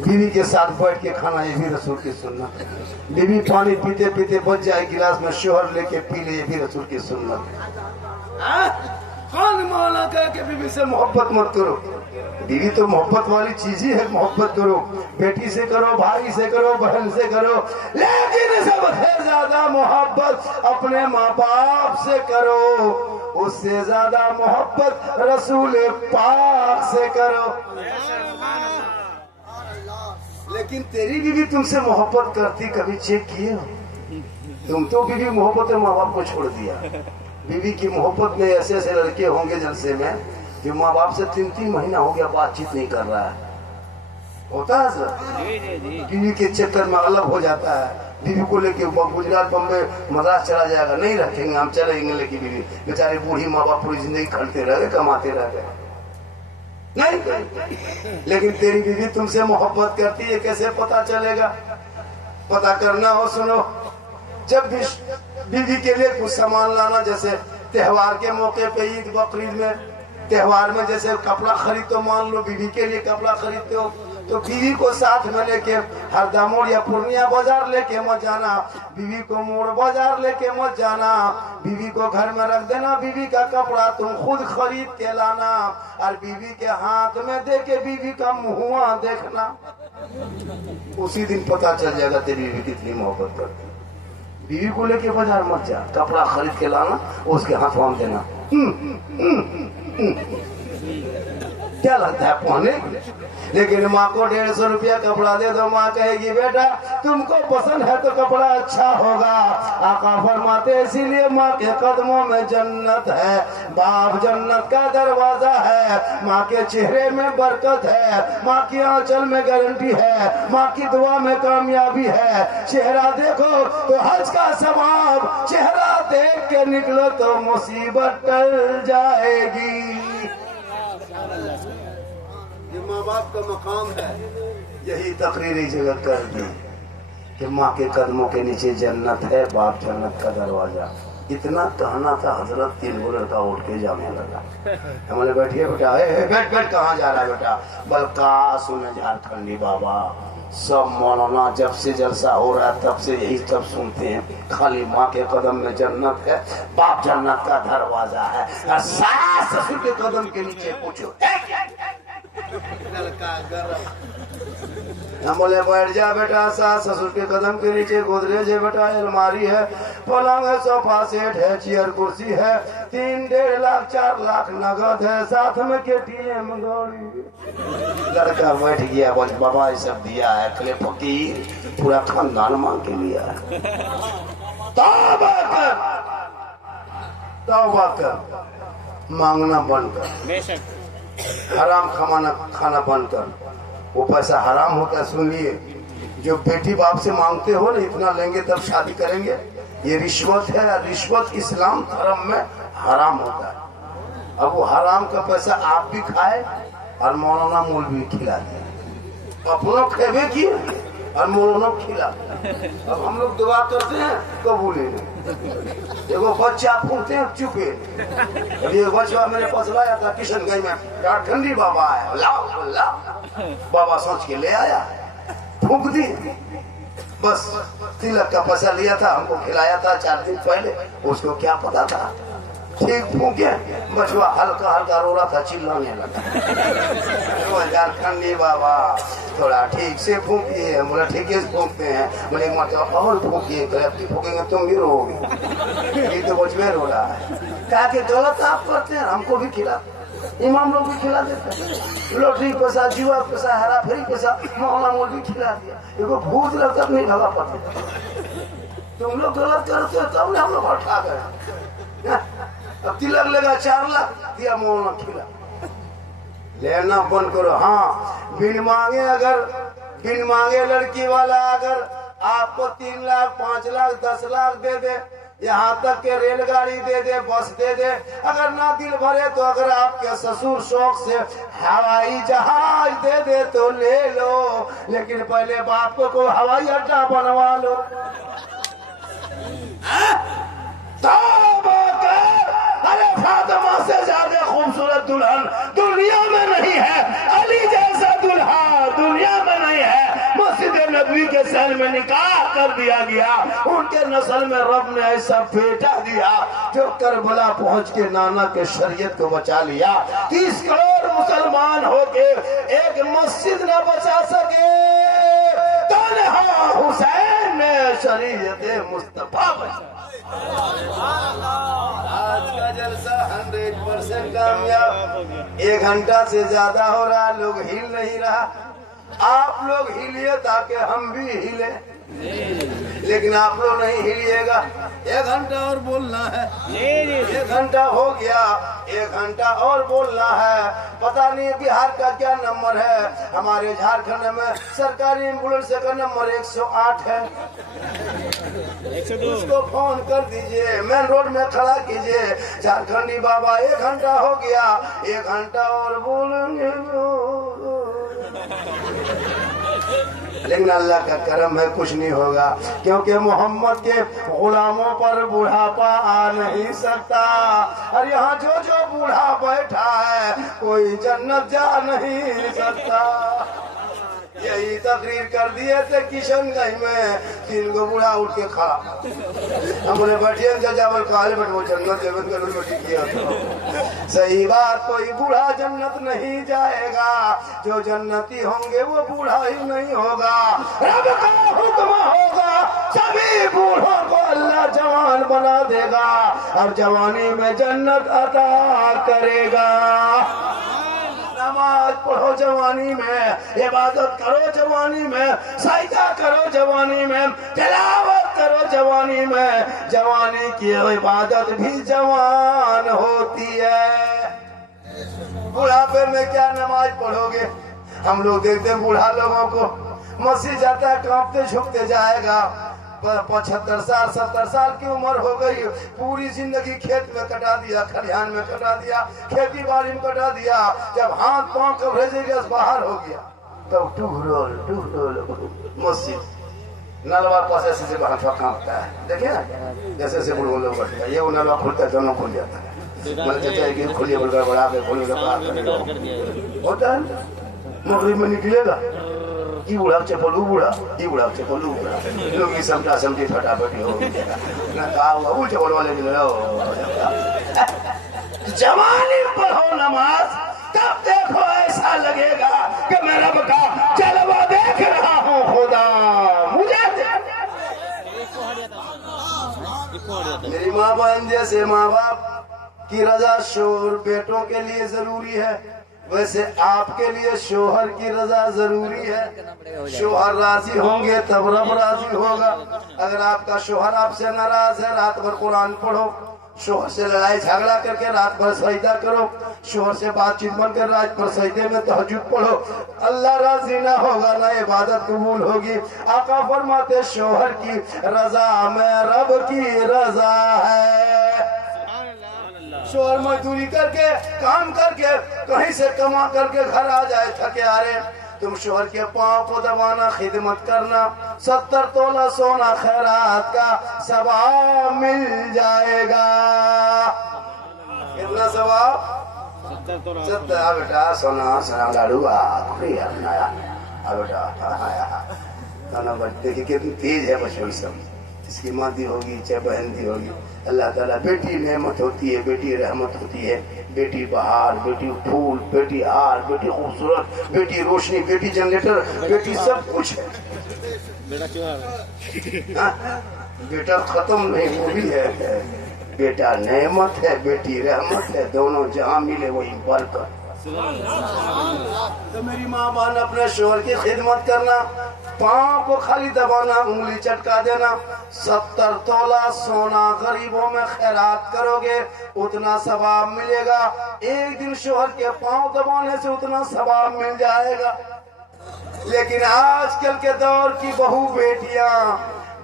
बीवी के साथ बैठ के खाना, ये भी रसूल की सुन्नत है। बीवी पानी पीते पीते बच जाए गिलास में, शोहर लेके पी ले, ये भी रसूल की सुन्नत है। कौन मौला कह के बीवी से मोहब्बत मत करो? बीवी तो मोहब्बत वाली चीज ही है, मोहब्बत करो। बेटी से करो, भाई से करो, बहन से करो, लेकिन सबसे ज्यादा मोहब्बत अपने माँ बाप से करो। उससे ज्यादा मोहब्बत रसूल पाक से करो। लेकिन तेरी बीवी तुमसे मोहब्बत करती, कभी चेक किए हो? तुम तो बीवी मोहब्बत माँ बाप को छोड़ दिया। बीवी की मोहब्बत में ऐसे ऐसे लड़के होंगे जलसे में कि माँ बाप से 3-3 महीना हो गया बातचीत नहीं कर रहा है। होता है सर, जी जी जी। बीवी के चक्कर में अलग हो जाता है। बीवी को लेके गुजरात बम्बई मद्रास चला जाएगा, नहीं रखेंगे हम, चलेंगे, लेकिन बीवी बेचारी बूढ़ी माँ बाप पूरी जिंदगी खड़ते रह गए, कमाते रह गए, नहीं। लेकिन तेरी बीवी तुमसे मोहब्बत करती है, कैसे पता चलेगा? पता करना हो, सुनो, जब भी बीवी के लिए कुछ सामान लाना, जैसे त्योहार के मौके पे, ईद बकरीद में, त्योहार में जैसे कपड़ा खरीदते हो, मान लो बीवी के लिए कपड़ा खरीदते हो, तो बीवी को साथ में लेके हरदामोड़ या पूर्णिया बाजार लेके मत जाना, बीवी को मोड़ बाजार लेके मत जाना, बीवी को घर में रख देना, बीवी का कपड़ा तुम खुद खरीद के लाना, और बीवी के हाथ में दे के बीवी का मुहुआ देखना। उसी दिन पता चल जाएगा तेरी बीवी कितनी मोहब्बत करती है। बीवी को लेके बाजार मत जा, कपड़ा खरीद के लाना, उसके हाथ में देना। क्या लगता है पहने? लेकिन माँ को 150 रुपया कपड़ा दे दो, माँ कहेगी बेटा तुमको पसंद है तो कपड़ा अच्छा होगा। आका फरमाते इसीलिए माँ के कदमों में जन्नत है, बाप जन्नत का दरवाजा है, माँ के चेहरे में बरकत है, माँ की आंचल में गारंटी है, माँ की दुआ में कामयाबी है। चेहरा देखो तो हज का सवाब, चेहरा देख के निकलो तो मुसीबत टल जाएगी। ये माँ बाप का मकाम है। यही तकरीरी जगह कर दी कि माँ के कदमों के नीचे जन्नत है, बाप जन्नत का दरवाजा। इतना कहना था, हजरत 3 लड़का उठ के जाने लगा। हमने बैठिए बेटा, बैठ बैठ, कहाँ जा रहा है बेटा? बलकास में झारखंडी बाबा, सब मौलाना जब से जलसा हो रहा है तब से यही सब सुनते हैं, खाली माँ के कदम में जन्नत है, बाप जन्नत का दरवाजा है, और सास ससुर के कदम के नीचे पूछो हम बोले बैठ जा बेटा, सास ससुर के कदम के नीचे गोदरेज है बेटा, अलमारी है, पलंग है, सोफा सेट है, चेयर कुर्सी है, 3-1.5 लाख 4 लाख नगद है, साथ में KTM गाड़ी। लड़का बैठ गया, बोल बाबा ये सब दिया है, कले फकीर पूरा खानदान मांग के लिया है। तौबा कर, मांगना बंद कर, बेशक हराम खाना बंद कर। वो पैसा हराम होता है, सुन लिए, जो बेटी बाप से मांगते हो ना, इतना लेंगे तब शादी करेंगे, ये रिश्वत है। रिश्वत इस्लाम धर्म में हराम होता है। अब वो हराम का पैसा आप भी खाए और मौलाना मौलवी खिला दिया, अपनों खेबे किए और मौलाना खिला। अब हम लोग दुआ करते हैं कबूल नहीं। देखो बच्चा फूकते हैं चुपे। ये बच्चा मेरे पास लाया था किशनगंज में, झारखंडी बाबा है, अल्लाह अल्लाह, बाबा सोच के ले आया, फूक दी, बस तिलक का पैसा लिया था, हमको खिलाया था 4 दिन पहले, उसको क्या पता था, ठीक फूके, बचवा हल्का हल्का रो रहा था, चिल्लाने लगा। झारखंडी बाबा थोड़ा ठीक से फूकिए, बोला ठीक है फूकते हैं, बोले मतलब और फूकिए, फूकेंगे तुम भी रोगे, ये तो बचवे रो रहा है। क्या कि गलत आप करते हैं, हमको भी खिला, इमाम लोग भी खिला देते हैं, लॉटरी पैसा, जुआ पैसा, हेरा फेरी पैसा, मोहल्ला मोल भी खिला दिया। देखो भूत लगता नहीं भगा पाते, तुम लोग गलत करते हो तब हम लोग उठा गए। अब तिलक लगा 4 लाख दिया, मोहल्ला खिला, लेना बंद करो। हाँ, बिन मांगे लड़की वाला अगर आपको 3 लाख 5 लाख 10 लाख दे दे, यहाँ तक के रेलगाड़ी दे दे, बस दे दे, अगर ना दिल भरे तो अगर आपके ससुर शौक से हवाई जहाज दे दे तो ले लो, लेकिन पहले बाप को हवाई अड्डा बनवा लो। अरे फातिमा से ज्यादा खूबसूरत दुल्हन दुनिया में नहीं है, अली जैसा दुल्हा दुनिया में नहीं है। मस्जिद नबवी के शहर में निकाह कर दिया गया, उनके नस्ल में रब ने ऐसा बेटा दिया जो करबला पहुंच के नाना के शरीयत को बचा लिया। 30 करोड़ मुसलमान होके एक मस्जिद न बचा सके, तन्हा हुसैन ने शरीयत मुस्तफा बचा। आज का जलसा 100% कामयाब। 1 घंटा से ज्यादा हो रहा, लोग हिल नहीं रहा। आप लोग हिलिए ताकि हम भी हिले, लेकिन आप लोग नहीं हिलिएगा 1 घंटा और बोलना है। जी जी 1 घंटा हो गया, 1 घंटा और बोलना है। पता नहीं बिहार का क्या नंबर है, हमारे झारखंड में सरकारी एम्बुलेंस का नंबर 108 है। 102 उसको फोन कर दीजिए, मेन रोड में खड़ा कीजिए। झारखंडी बाबा 1 घंटा हो गया, 1 घंटा और बोलेंगे। लेकिन अल्लाह का करम है, कुछ नहीं होगा, क्योंकि मोहम्मद के गुलामों पर बुढ़ापा आ नहीं सकता। और यहाँ जो जो बूढ़ा बैठा है कोई जन्नत जा नहीं सकता। यही तकरीर कर दिए थे किशनगंज में, 3 गो बूढ़ा उठ के खड़ा। हमने बैठे जजावल काले बैठे वो जन्नत देवन कर बैठी किया था। सही बात, कोई बूढ़ा जन्नत नहीं जाएगा, जो जन्नती होंगे वो बूढ़ा ही नहीं होगा। रब का हुक्म होगा, सभी बूढ़ों को अल्लाह जवान बना देगा और जवानी में जन्नत अता करेगा। नमाज पढ़ो जवानी में, इबादत करो जवानी में, सजदा करो जवानी में, तिलावत करो जवानी में। जवानी की इबादत भी जवान होती है। बुढ़ापे में क्या नमाज पढ़ोगे? हम लोग देखते हैं बूढ़ा लोगों को, मस्जिद जाता है कांपते झुकते जाएगा। 75 साल 70 साल की उम्र हो गई, पूरी जिंदगी खेत में कटा दिया, खलिहान में कटा दिया, खेती बाड़ी में कटा दिया। जब हाथ पांव कवरेज बाहर हो गया तब टूरोल मस्जिद नलवा पास ऐसे हाथ कांपता है। देखिए ना, जैसे जैसे बुढ़ो लोग बैठ गए, ये वो नलवा खुलता है, दोनों खुल जाता है। मन चाचा की खुलिए बोलकर बड़ा के खोलिए होता है। मगरिब में निकलेगा ई बुढ़ा चपलू बूढ़ा, ई बुढ़ा चपलू बूढ़ा, लोग समझा समझी फटाफट हो ना कहा हुआ वो चपल वाले जवानी पढ़ो नमाज, तब देखो ऐसा लगेगा कि मैं रब का जलवा देख रहा हूँ। खुदा मुझे मेरी माँ बहन जैसे माँ बाप की रजा शोहर बेटों के लिए जरूरी है, वैसे आपके लिए शोहर की रजा जरूरी है। शोहर राजी होंगे तब रब राजी होगा। अगर आपका शोहर आपसे नाराज है, रात भर कुरान पढ़ो, शोहर से लड़ाई झगड़ा करके रात भर सजदा करो, शोहर से बातचीत बन कर रात भर सजदे में तहज्जुद पढ़ो, अल्लाह राजी ना होगा, ना इबादत कबूल होगी। आका फरमाते शोहर की रजा में रब की रजा है। शोहर मजदूरी करके काम करके कहीं से कमा करके घर आ जाए थके आ रहे, तुम शोहर के पांव को दबाना, खिदमत करना, 70 तोला सोना खैरात का सवाब मिल जाएगा। कितना सवाब? 70। बेटा सोना सोना लाडू बेटा बच्चे की कितनी तेज है बचपन सब। इसकी माँ दी होगी चाहे बहन दी होगी, अल्लाह ताला बेटी नेमत होती है, बेटी रहमत होती है, बेटी बहार, बेटी फूल, बेटी हार, बेटी खूबसूरत, बेटी रोशनी, बेटी जनरेटर, बेटी सब कुछ है। बेटा क्यों आ रहा है? बेटा खत्म नहीं, वो भी है। बेटा नेमत है, बेटी रहमत है, दोनों जहाँ मिले वही बरकत। तो मेरी माँ बहन अपने शोहर की खिदमत करना, पाँव को खाली दबाना, उंगली चटका देना। 70 तोला सोना गरीबों में खैरात करोगे उतना सवाब मिलेगा। एक दिन शोहर के पाँव दबाने से उतना सवाब मिल जाएगा। लेकिन आजकल के दौर की बहू बेटियां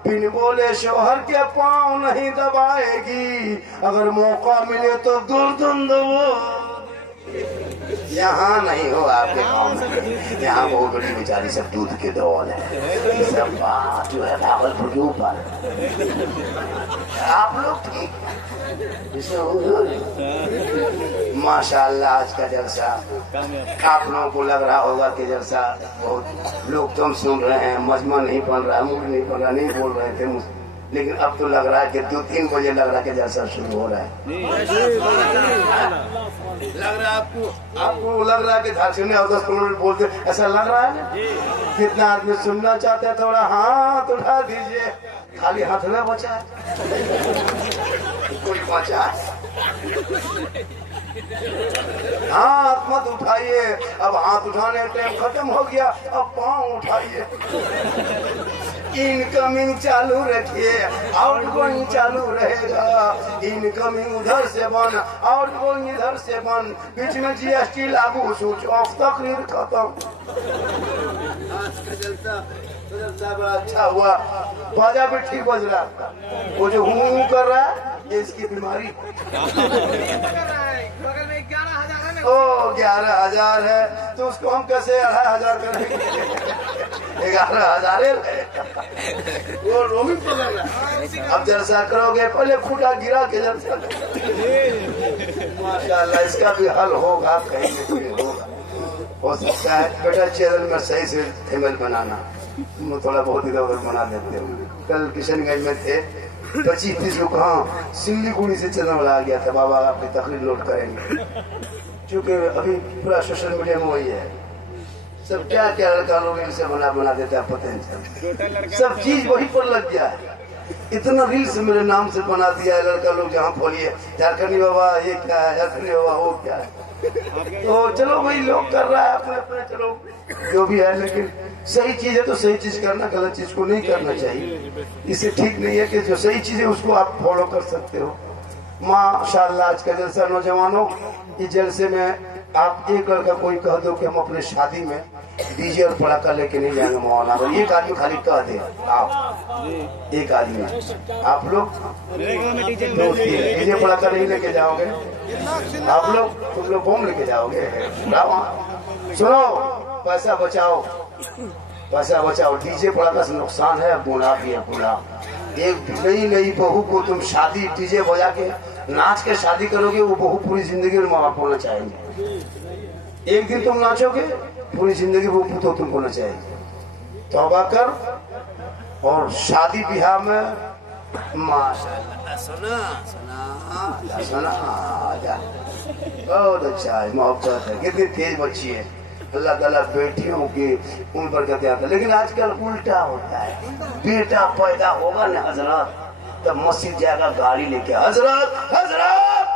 बिन बोले शोहर के पाँव नहीं दबाएगी, अगर मौका मिले तो गर्दन दबो। यहाँ नहीं हो आपके गाँव में, यहाँ बहुत बड़ी बेचारी सब दूध के दौड़ है, सब बात जो है भागलपुर के ऊपर। आप लोग ठीक माशाल्लाह। आज का जलसा आप लोगों को लग रहा होगा कि जलसा बहुत लोग तुम सुन रहे हैं, मजमा नहीं बन रहा, मूड नहीं बन रहा, नहीं बोल रहे थे, लेकिन अब तो लग रहा है कि 2-3 बजे लग रहा है कि जलसा शुरू हो रहा है। लग रहा है आपको लग रहा है कि झारखंड में 10-15 मिनट बोलते, ऐसा लग रहा है ना? कितना आदमी सुनना चाहते हैं, थोड़ा हाथ उठा दीजिए। खाली हाथ ना बचा है, कोई बचा है? हाथ मत उठाइए। अब हाथ उठाने टाइम खत्म हो गया, अब पाँव उठाइए। इनकमिंग चालू रखिए, आउटगोइंग चालू रहेगा। इनकमिंग उधर से बन, आउटगोइंग इधर से बन, बीच में जीएसटी लागू, स्विच ऑफ, तकरीर खत्म। आज का जलसा बड़ा अच्छा हुआ, बाजा भी ठीक बज रहा है। वो जो हूँ कर रहा है ये इसकी बीमारी। ओ 11,000 है तो उसको हम कैसे 2,500 करेंगे? 11,000 वो रोमिंग पकड़ रहा है। अब जलसा करोगे पहले खूटा गिरा के जलसा। माशाल्लाह इसका भी हल होगा, कहीं न कहीं होगा। हो सकता है बेटा चैनल में सही से थेमल बनाना, थोड़ा बहुत इधर उधर बना देते हो। कल किशनगंज में थे 25-30 लोग, कहाँ सिल्लीगुड़ी से चैनल आ गया था, बाबा आपकी तकरीर लोड करेंगे। क्योंकि अभी पूरा सोशल मीडिया में वही है, सब क्या क्या लड़का लोग इनसे बना देता है, पता नहीं सब चीज वही पर लग गया है। इतना रील्स मेरे नाम से बना दिया है लड़का लोग, जहाँ खोलिए झारखंडी बाबा ये क्या है, झारखंडी बाबा वो क्या है। तो चलो वही लोग कर रहा है अपने अपने, चलो जो भी है, लेकिन सही चीज है तो सही चीज करना, गलत चीज को नहीं करना चाहिए। इससे ठीक नहीं है कि जो सही चीज है उसको आप फॉलो कर सकते हो। माशाल्लाह आज का जलसा नौजवानों, इस जलसे में आप एक लड़का कोई कह दो कि हम अपने शादी में डीजे और पटाखा लेके नहीं जाएंगे मौलाना, अगर एक आदमी खाली कह दे, आप एक आदमी आप लोग डीजे पटाखा नहीं लेके जाओगे, आप लोग तुम लोग बम लेके जाओगे। सुनो, पैसा बचाओ, पैसा बचाओ, डीजे पटाखा से नुकसान है, गुनाह भी है, गुनाह। एक नई बहू को तुम शादी डीजे बजा के नाच के शादी करोगे, वो बहू पूरी जिंदगी में माँ बाप होना चाहेंगे। एक दिन तुम नाचोगे, पूरी जिंदगी वो पुतो तुमको नचाएगी। तौबा कर। और शादी ब्याह में माशाल्लाह सुना सुना सुना बहुत अच्छा है, मोहब्बत है, कितनी तेज बच्ची है। अल्लाह ताला बेटियों की उन पर कहते आता, लेकिन आजकल उल्टा होता है। बेटा पैदा होगा ना हजरत, तब मस्जिद जाएगा गाड़ी लेके, हजरत हजरत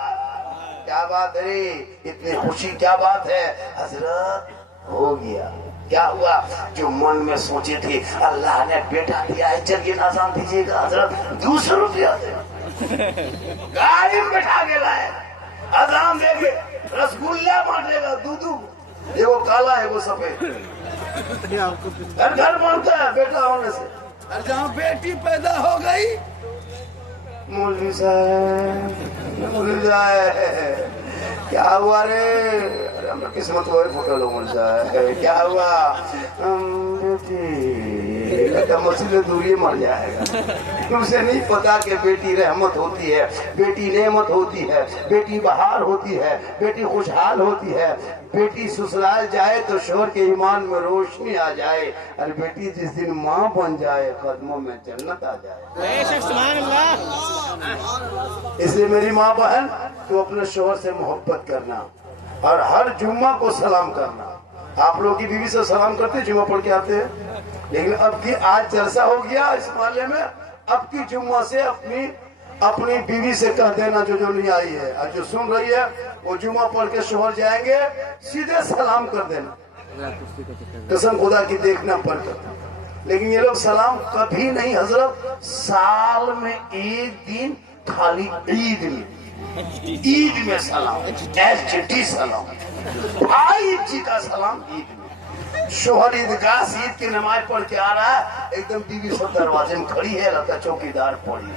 क्या बात है, इतनी खुशी क्या बात है, हजरत हो गया। क्या हुआ? जो मन में सोचे थे अल्लाह ने बेटा दिया है, चलिए आसान दीजिएगा हजरत, 200 रुपया दे, गाड़ी में बैठा के लाए, आजान देंगे, रसगुल्ला बांटेगा, दूधू, ये वो काला है वो सफेद, घर घर बनता है बेटा होने से। और जहाँ बेटी पैदा हो गई, मौलवी साहब मौलवी साहब क्या हुआ रे? अरे हम किस्मत को फोटो लो मौलवी साहब, क्या हुआ? मसीह दूरी मर जाएगा। तुमसे नहीं पता कि बेटी रहमत होती है, बेटी नेमत होती है, बेटी बहार होती है, बेटी खुशहाल होती है, बेटी ससुराल जाए तो शोहर के ईमान में रोशनी आ जाए, और बेटी जिस दिन माँ बन जाए कदमों में जन्नत आ जाए। इसलिए मेरी माँ बहन, तो अपने शोहर से मोहब्बत करना और हर जुम्मा को सलाम करना। आप लोग की बीवी से सलाम करते जुम्मा पढ़ के आते हैं, लेकिन अब की आज जलसा हो गया इस मोहल्ले में, अब की जुम्मा से अपनी बीवी से कह देना जो नहीं आई है और जो सुन रही है, वो जुम्मा पढ़ के शोहर जाएंगे सीधे सलाम कर देना, कसम खुदा की देखना पड़ कर। लेकिन ये लोग सलाम कभी नहीं हजरत, साल में एक दिन खाली ईद में सलाम, एसटी सलाम, भाई जी का सलाम ईद में। शोहर ईदगाह ईद की नमाज पढ़ के आ रहा है, एकदम बीवी सब दरवाजे में खड़ी है, लगता चौकीदार पड़ी,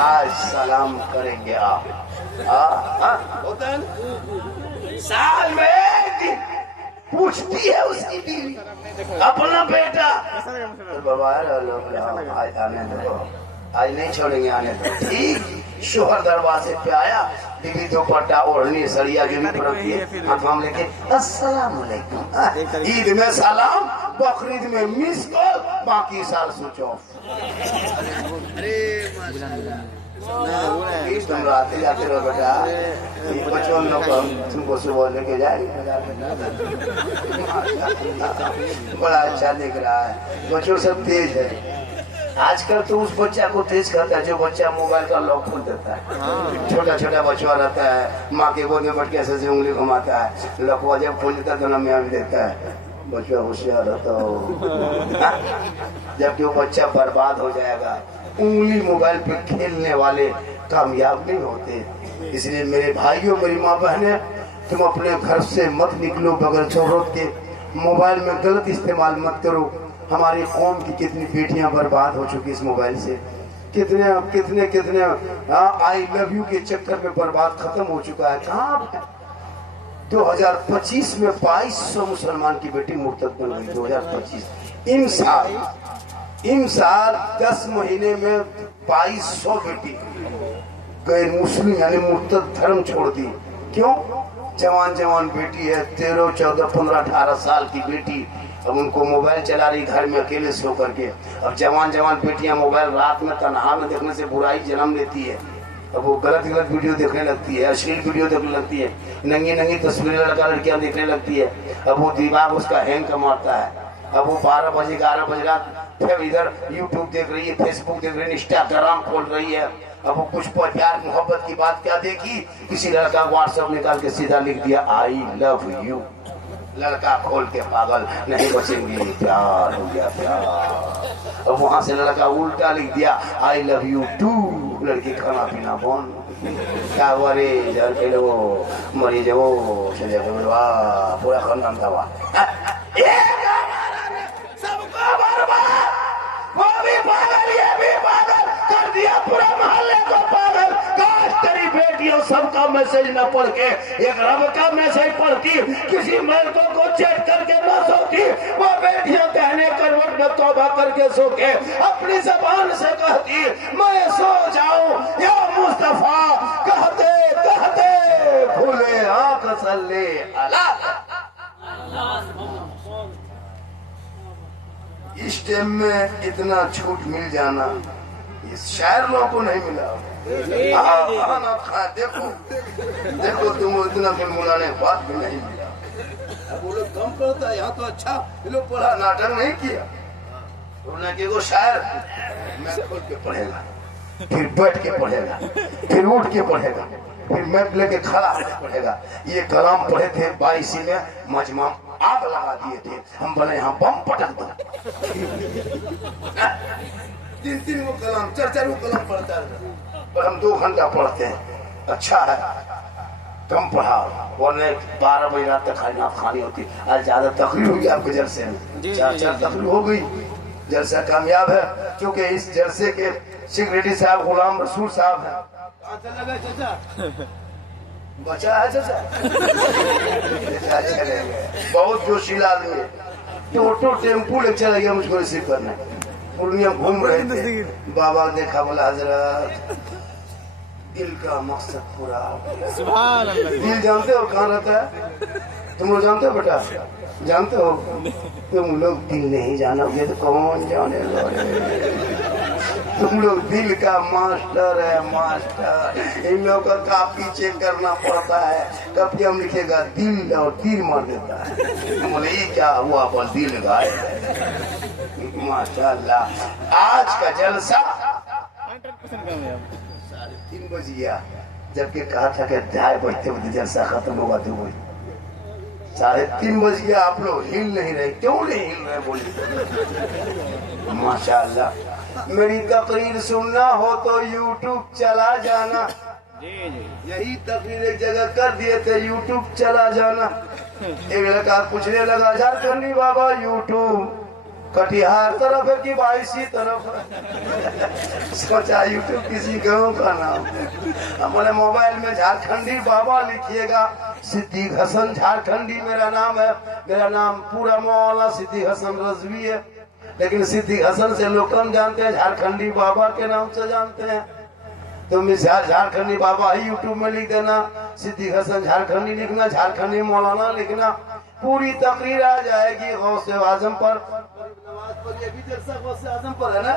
आज सलाम करेंगे आप। होता है साल में एक दिन पूछती है उसकी बीवी अपना बेटा, तो बाबा आज आने दो, आज नहीं छोड़ेंगे, आने दो। ठीक, शोहर दरवाजे पे आया, बीवी दोपट्टा ओढ़नी सरिया जो भी पड़ती है हाथ में लेके अस्सलाम वालेकुम। ईद में सलाम, बकरीद में मिस कॉल, बाकी साल स्विच ऑफ। अरे तुम आते जाते रहो बेटा, बच्चों लोग तुमको सुबह लेके जाएंगे, बड़ा अच्छा दिख रहा है, बच्चों सब तेज है। आजकल तो उस बच्चा को तेज करता है जो बच्चा मोबाइल का लॉक खोल देता है। छोटा छोटा बच्चा रहता है, माँ के गोद में बैठ के ऐसे उंगली घुमाता है, लॉक जब खोल देता है तो नमिया भी देता है, बच्चा होशियार रहता हो। जबकि वो बच्चा बर्बाद हो जाएगा। उंगली मोबाइल पे खेलने वाले कामयाब नहीं होते। इसलिए मेरे भाइयों, मेरी माँ बहने, तुम अपने घर से मत निकलो बगैर जरूरत के। मोबाइल में गलत इस्तेमाल मत करो। हमारी कौम की कितनी बेटियां बर्बाद हो चुकी इस मोबाइल से। कितने कितने कितने आई लव यू के चक्कर में बर्बाद खत्म हो चुका है। कहाँ 2025 में 2200 मुसलमान की बेटी मुर्तद बन गई। 2025 इन साल 10 महीने में 2200 बेटी गैर मुस्लिम यानी मुर्तद धर्म छोड़ दी। क्यों? जवान बेटी है, 13, 14, 15, 18 साल की बेटी। अब उनको मोबाइल चला रही घर में अकेले सो करके। अब जवान बेटियां मोबाइल रात में तन्हा में देखने से बुराई जन्म लेती है। अब वो गलत वीडियो देखने लगती है, अश्लील वीडियो देखने लगती है, नंगी तस्वीरें लड़कियां देखने लगती है। अब वो दिमाग उसका हैंग का मारता है। अब वो 12 बजे 11 बजे रात फिर इधर यूट्यूब देख रही है, फेसबुक देख रही है, इंस्टाग्राम खोल रही है। अब वो कुछ प्यार मोहब्बत की बात क्या देखी, किसी लड़का व्हाट्सएप निकाल के सीधा लिख दिया आई लव यू। लड़का खोल के पागल, नहीं बचेंगे, प्यार हो गया प्यार। अब वहां से लड़का उल्टा लिख दिया आई लव यू टू। लड़की खाना पीना बंद। क्या हुआ रे जर के वो मरीज वो पूरा खानदान था वहाँ। सबको बर्बाद, वो भी पागल, ये भी पागल कर दिया, पूरा मोहल्ले को पागल। काश तेरी बेटियों सबका मैसेज न पढ़ के एक रब का मैसेज पढ़ती, किसी मर्दों को चेक करके न सोती। वो बेटियां कहने करवट में तौबा करके सो के अपनी जबान से कहती मैं सो जाऊं या मुस्तफा, कहते कहते खुले आंख सल्ले अला। इस टाइम में इतना छूट मिल जाना इस शायर लोगों को नहीं मिला। देखो तुम इतना गुनगुनाने बात भी नहीं मिला। वो लोग कम पढ़ता है, यहाँ तो अच्छा ये लोग पढ़ा, नाटक नहीं किया। उन्होंने को शायर मैं खोल के पढ़ेगा, फिर बैठ के पढ़ेगा, फिर उठ के पढ़ेगा, फिर मैप लेके खड़ा होकर पढ़ेगा। ये कलाम पढ़े थे 22 में, मजमा आग लगा दिए थे। हम बोले यहाँ बम पटक दो। 3 वो कलाम 4 वो कलाम पढ़ता है, पर हम 2 घंटा पढ़ते हैं। अच्छा है कम पढ़ा, वरने 12 बजे रात तक खानी होती। आज ज्यादा तकलीफ हुई आपके जलसे में, 4 तकलीफ हो गई। जलसा कामयाब है क्योंकि इस जलसे के सेक्रेटरी साहब गुलाम रसूल साहब है। बचा है चाचा। बहुत जोशीला आदमी, टोटो टेम्पू ले चला गया मुझको रिसीव करने। पूर्णिया घूम रहे थे, बाबा देखा, बोला हजरत दिल का मकसद पूरा हो गया। दिल जानते हो कहाँ रहता है? तुम लोग जानते हो बेटा? जानते हो? तुम लोग दिल नहीं जानोगे तो कौन जाने वाले? तुम लोग दिल का मास्टर है, मास्टर। इन लोगों का काफी चेक करना पड़ता है। कब के हम लिखेगा दिल और तीर मार देता है। बोले ये क्या हुआ, पर दिल गाय। माशाल्लाह आज का जलसा 3:30 बज गया, जबकि कहा था कि 2:30 बजते बजते जलसा खत्म होगा। 2 बजे 3:30 बज गया, आप लोग हिल नहीं रहे। क्यों नहीं हिल रहे बोलिए? माशाल्लाह मेरी तकरीर सुनना हो तो यूट्यूब चला जाना। यही तकरीर एक जगह कर दिए थे, यूट्यूब चला जाना। एक लड़का पूछने लगा झारखंडी बाबा यूट्यूब कटिहार तरफ है कि 22 तरफ है? सोचा यूट्यूब किसी गाँव का नाम है। हमारे मोबाइल में झारखंडी बाबा लिखिएगा, सिद्दीक हसन झारखंडी मेरा नाम है। मेरा नाम पूरा मौलाना सिद्दीक हसन रजवी है, लेकिन सिद्दीक हसन से लोग कम जानते हैं, झारखंडी बाबा के नाम से जानते हैं। तो मिसाल झारखंडी बाबा ही यूट्यूब में लिख देना, सिद्दीक हसन झारखंडी लिखना, झारखंडी मौलाना लिखना, पूरी तकरीर आ जाएगी गौसे आजम पर। अभी जलसा गौसे आजम पर है ना?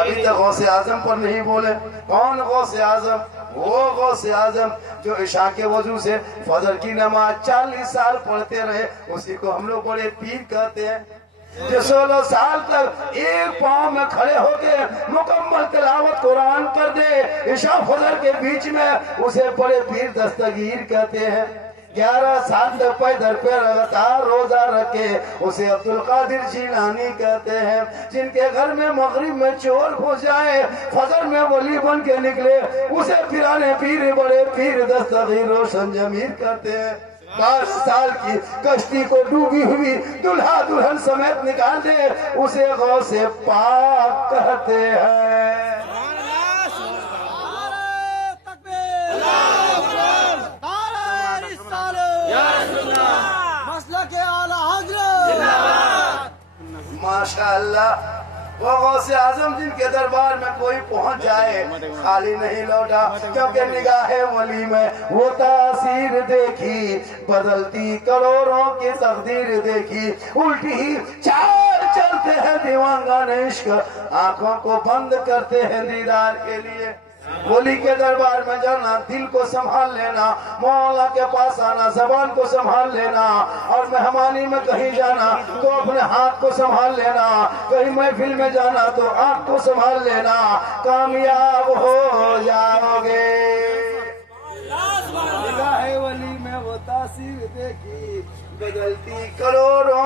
अभी तक गौसे आजम पर नहीं बोले। कौन गौसे आजम? वो गौसे आजम जो इशा के वजू से फजर की नमाज 40 साल पढ़ते रहे, उसी को हम लोग बड़े पीर कहते हैं। जो 16 साल तक एक पाँव में खड़े होके मुकम्मल तिलावत कुरान कर दे इशा फजर के बीच में, उसे बड़े पीर दस्तगीर कहते हैं। 11 साल तक पैदल पे लगातार रोजा रखे उसे अब्दुल कादिर जीलानी कहते हैं। जिनके घर में मगरिब में चोर घुस जाए, फजर में वली बन के निकले, उसे पिराने पीर बड़े पीर दस्तगीर रोशन जमीर कहते हैं। 12 साल की कश्ती को डूबी हुई दुल्हा दुल्हन समेत निकाल दे, उसे गौ से पाक कहते हैं। माशाअल्लाह, वो गौसे आजम जिनके दरबार में कोई पहुंच जाए खाली नहीं लौटा, क्योंकि निगाहे वली में वो तासीर देखी, बदलती करोड़ों की तकदीर देखी। उल्टी ही चाल चलते हैं दीवानगान इश्क, आंखों को बंद करते हैं दीदार के लिए। वली के दरबार में जाना, दिल को संभाल लेना, मौला के पास आना, जबान को संभाल लेना, और मेहमानी में कहीं जाना तो अपने हाथ को संभाल लेना, कहीं महफिल में जाना तो आंख को संभाल लेना, कामयाब हो जाओगे। निगाहे वली में वो तासीर देखी, बदलती करोड़ों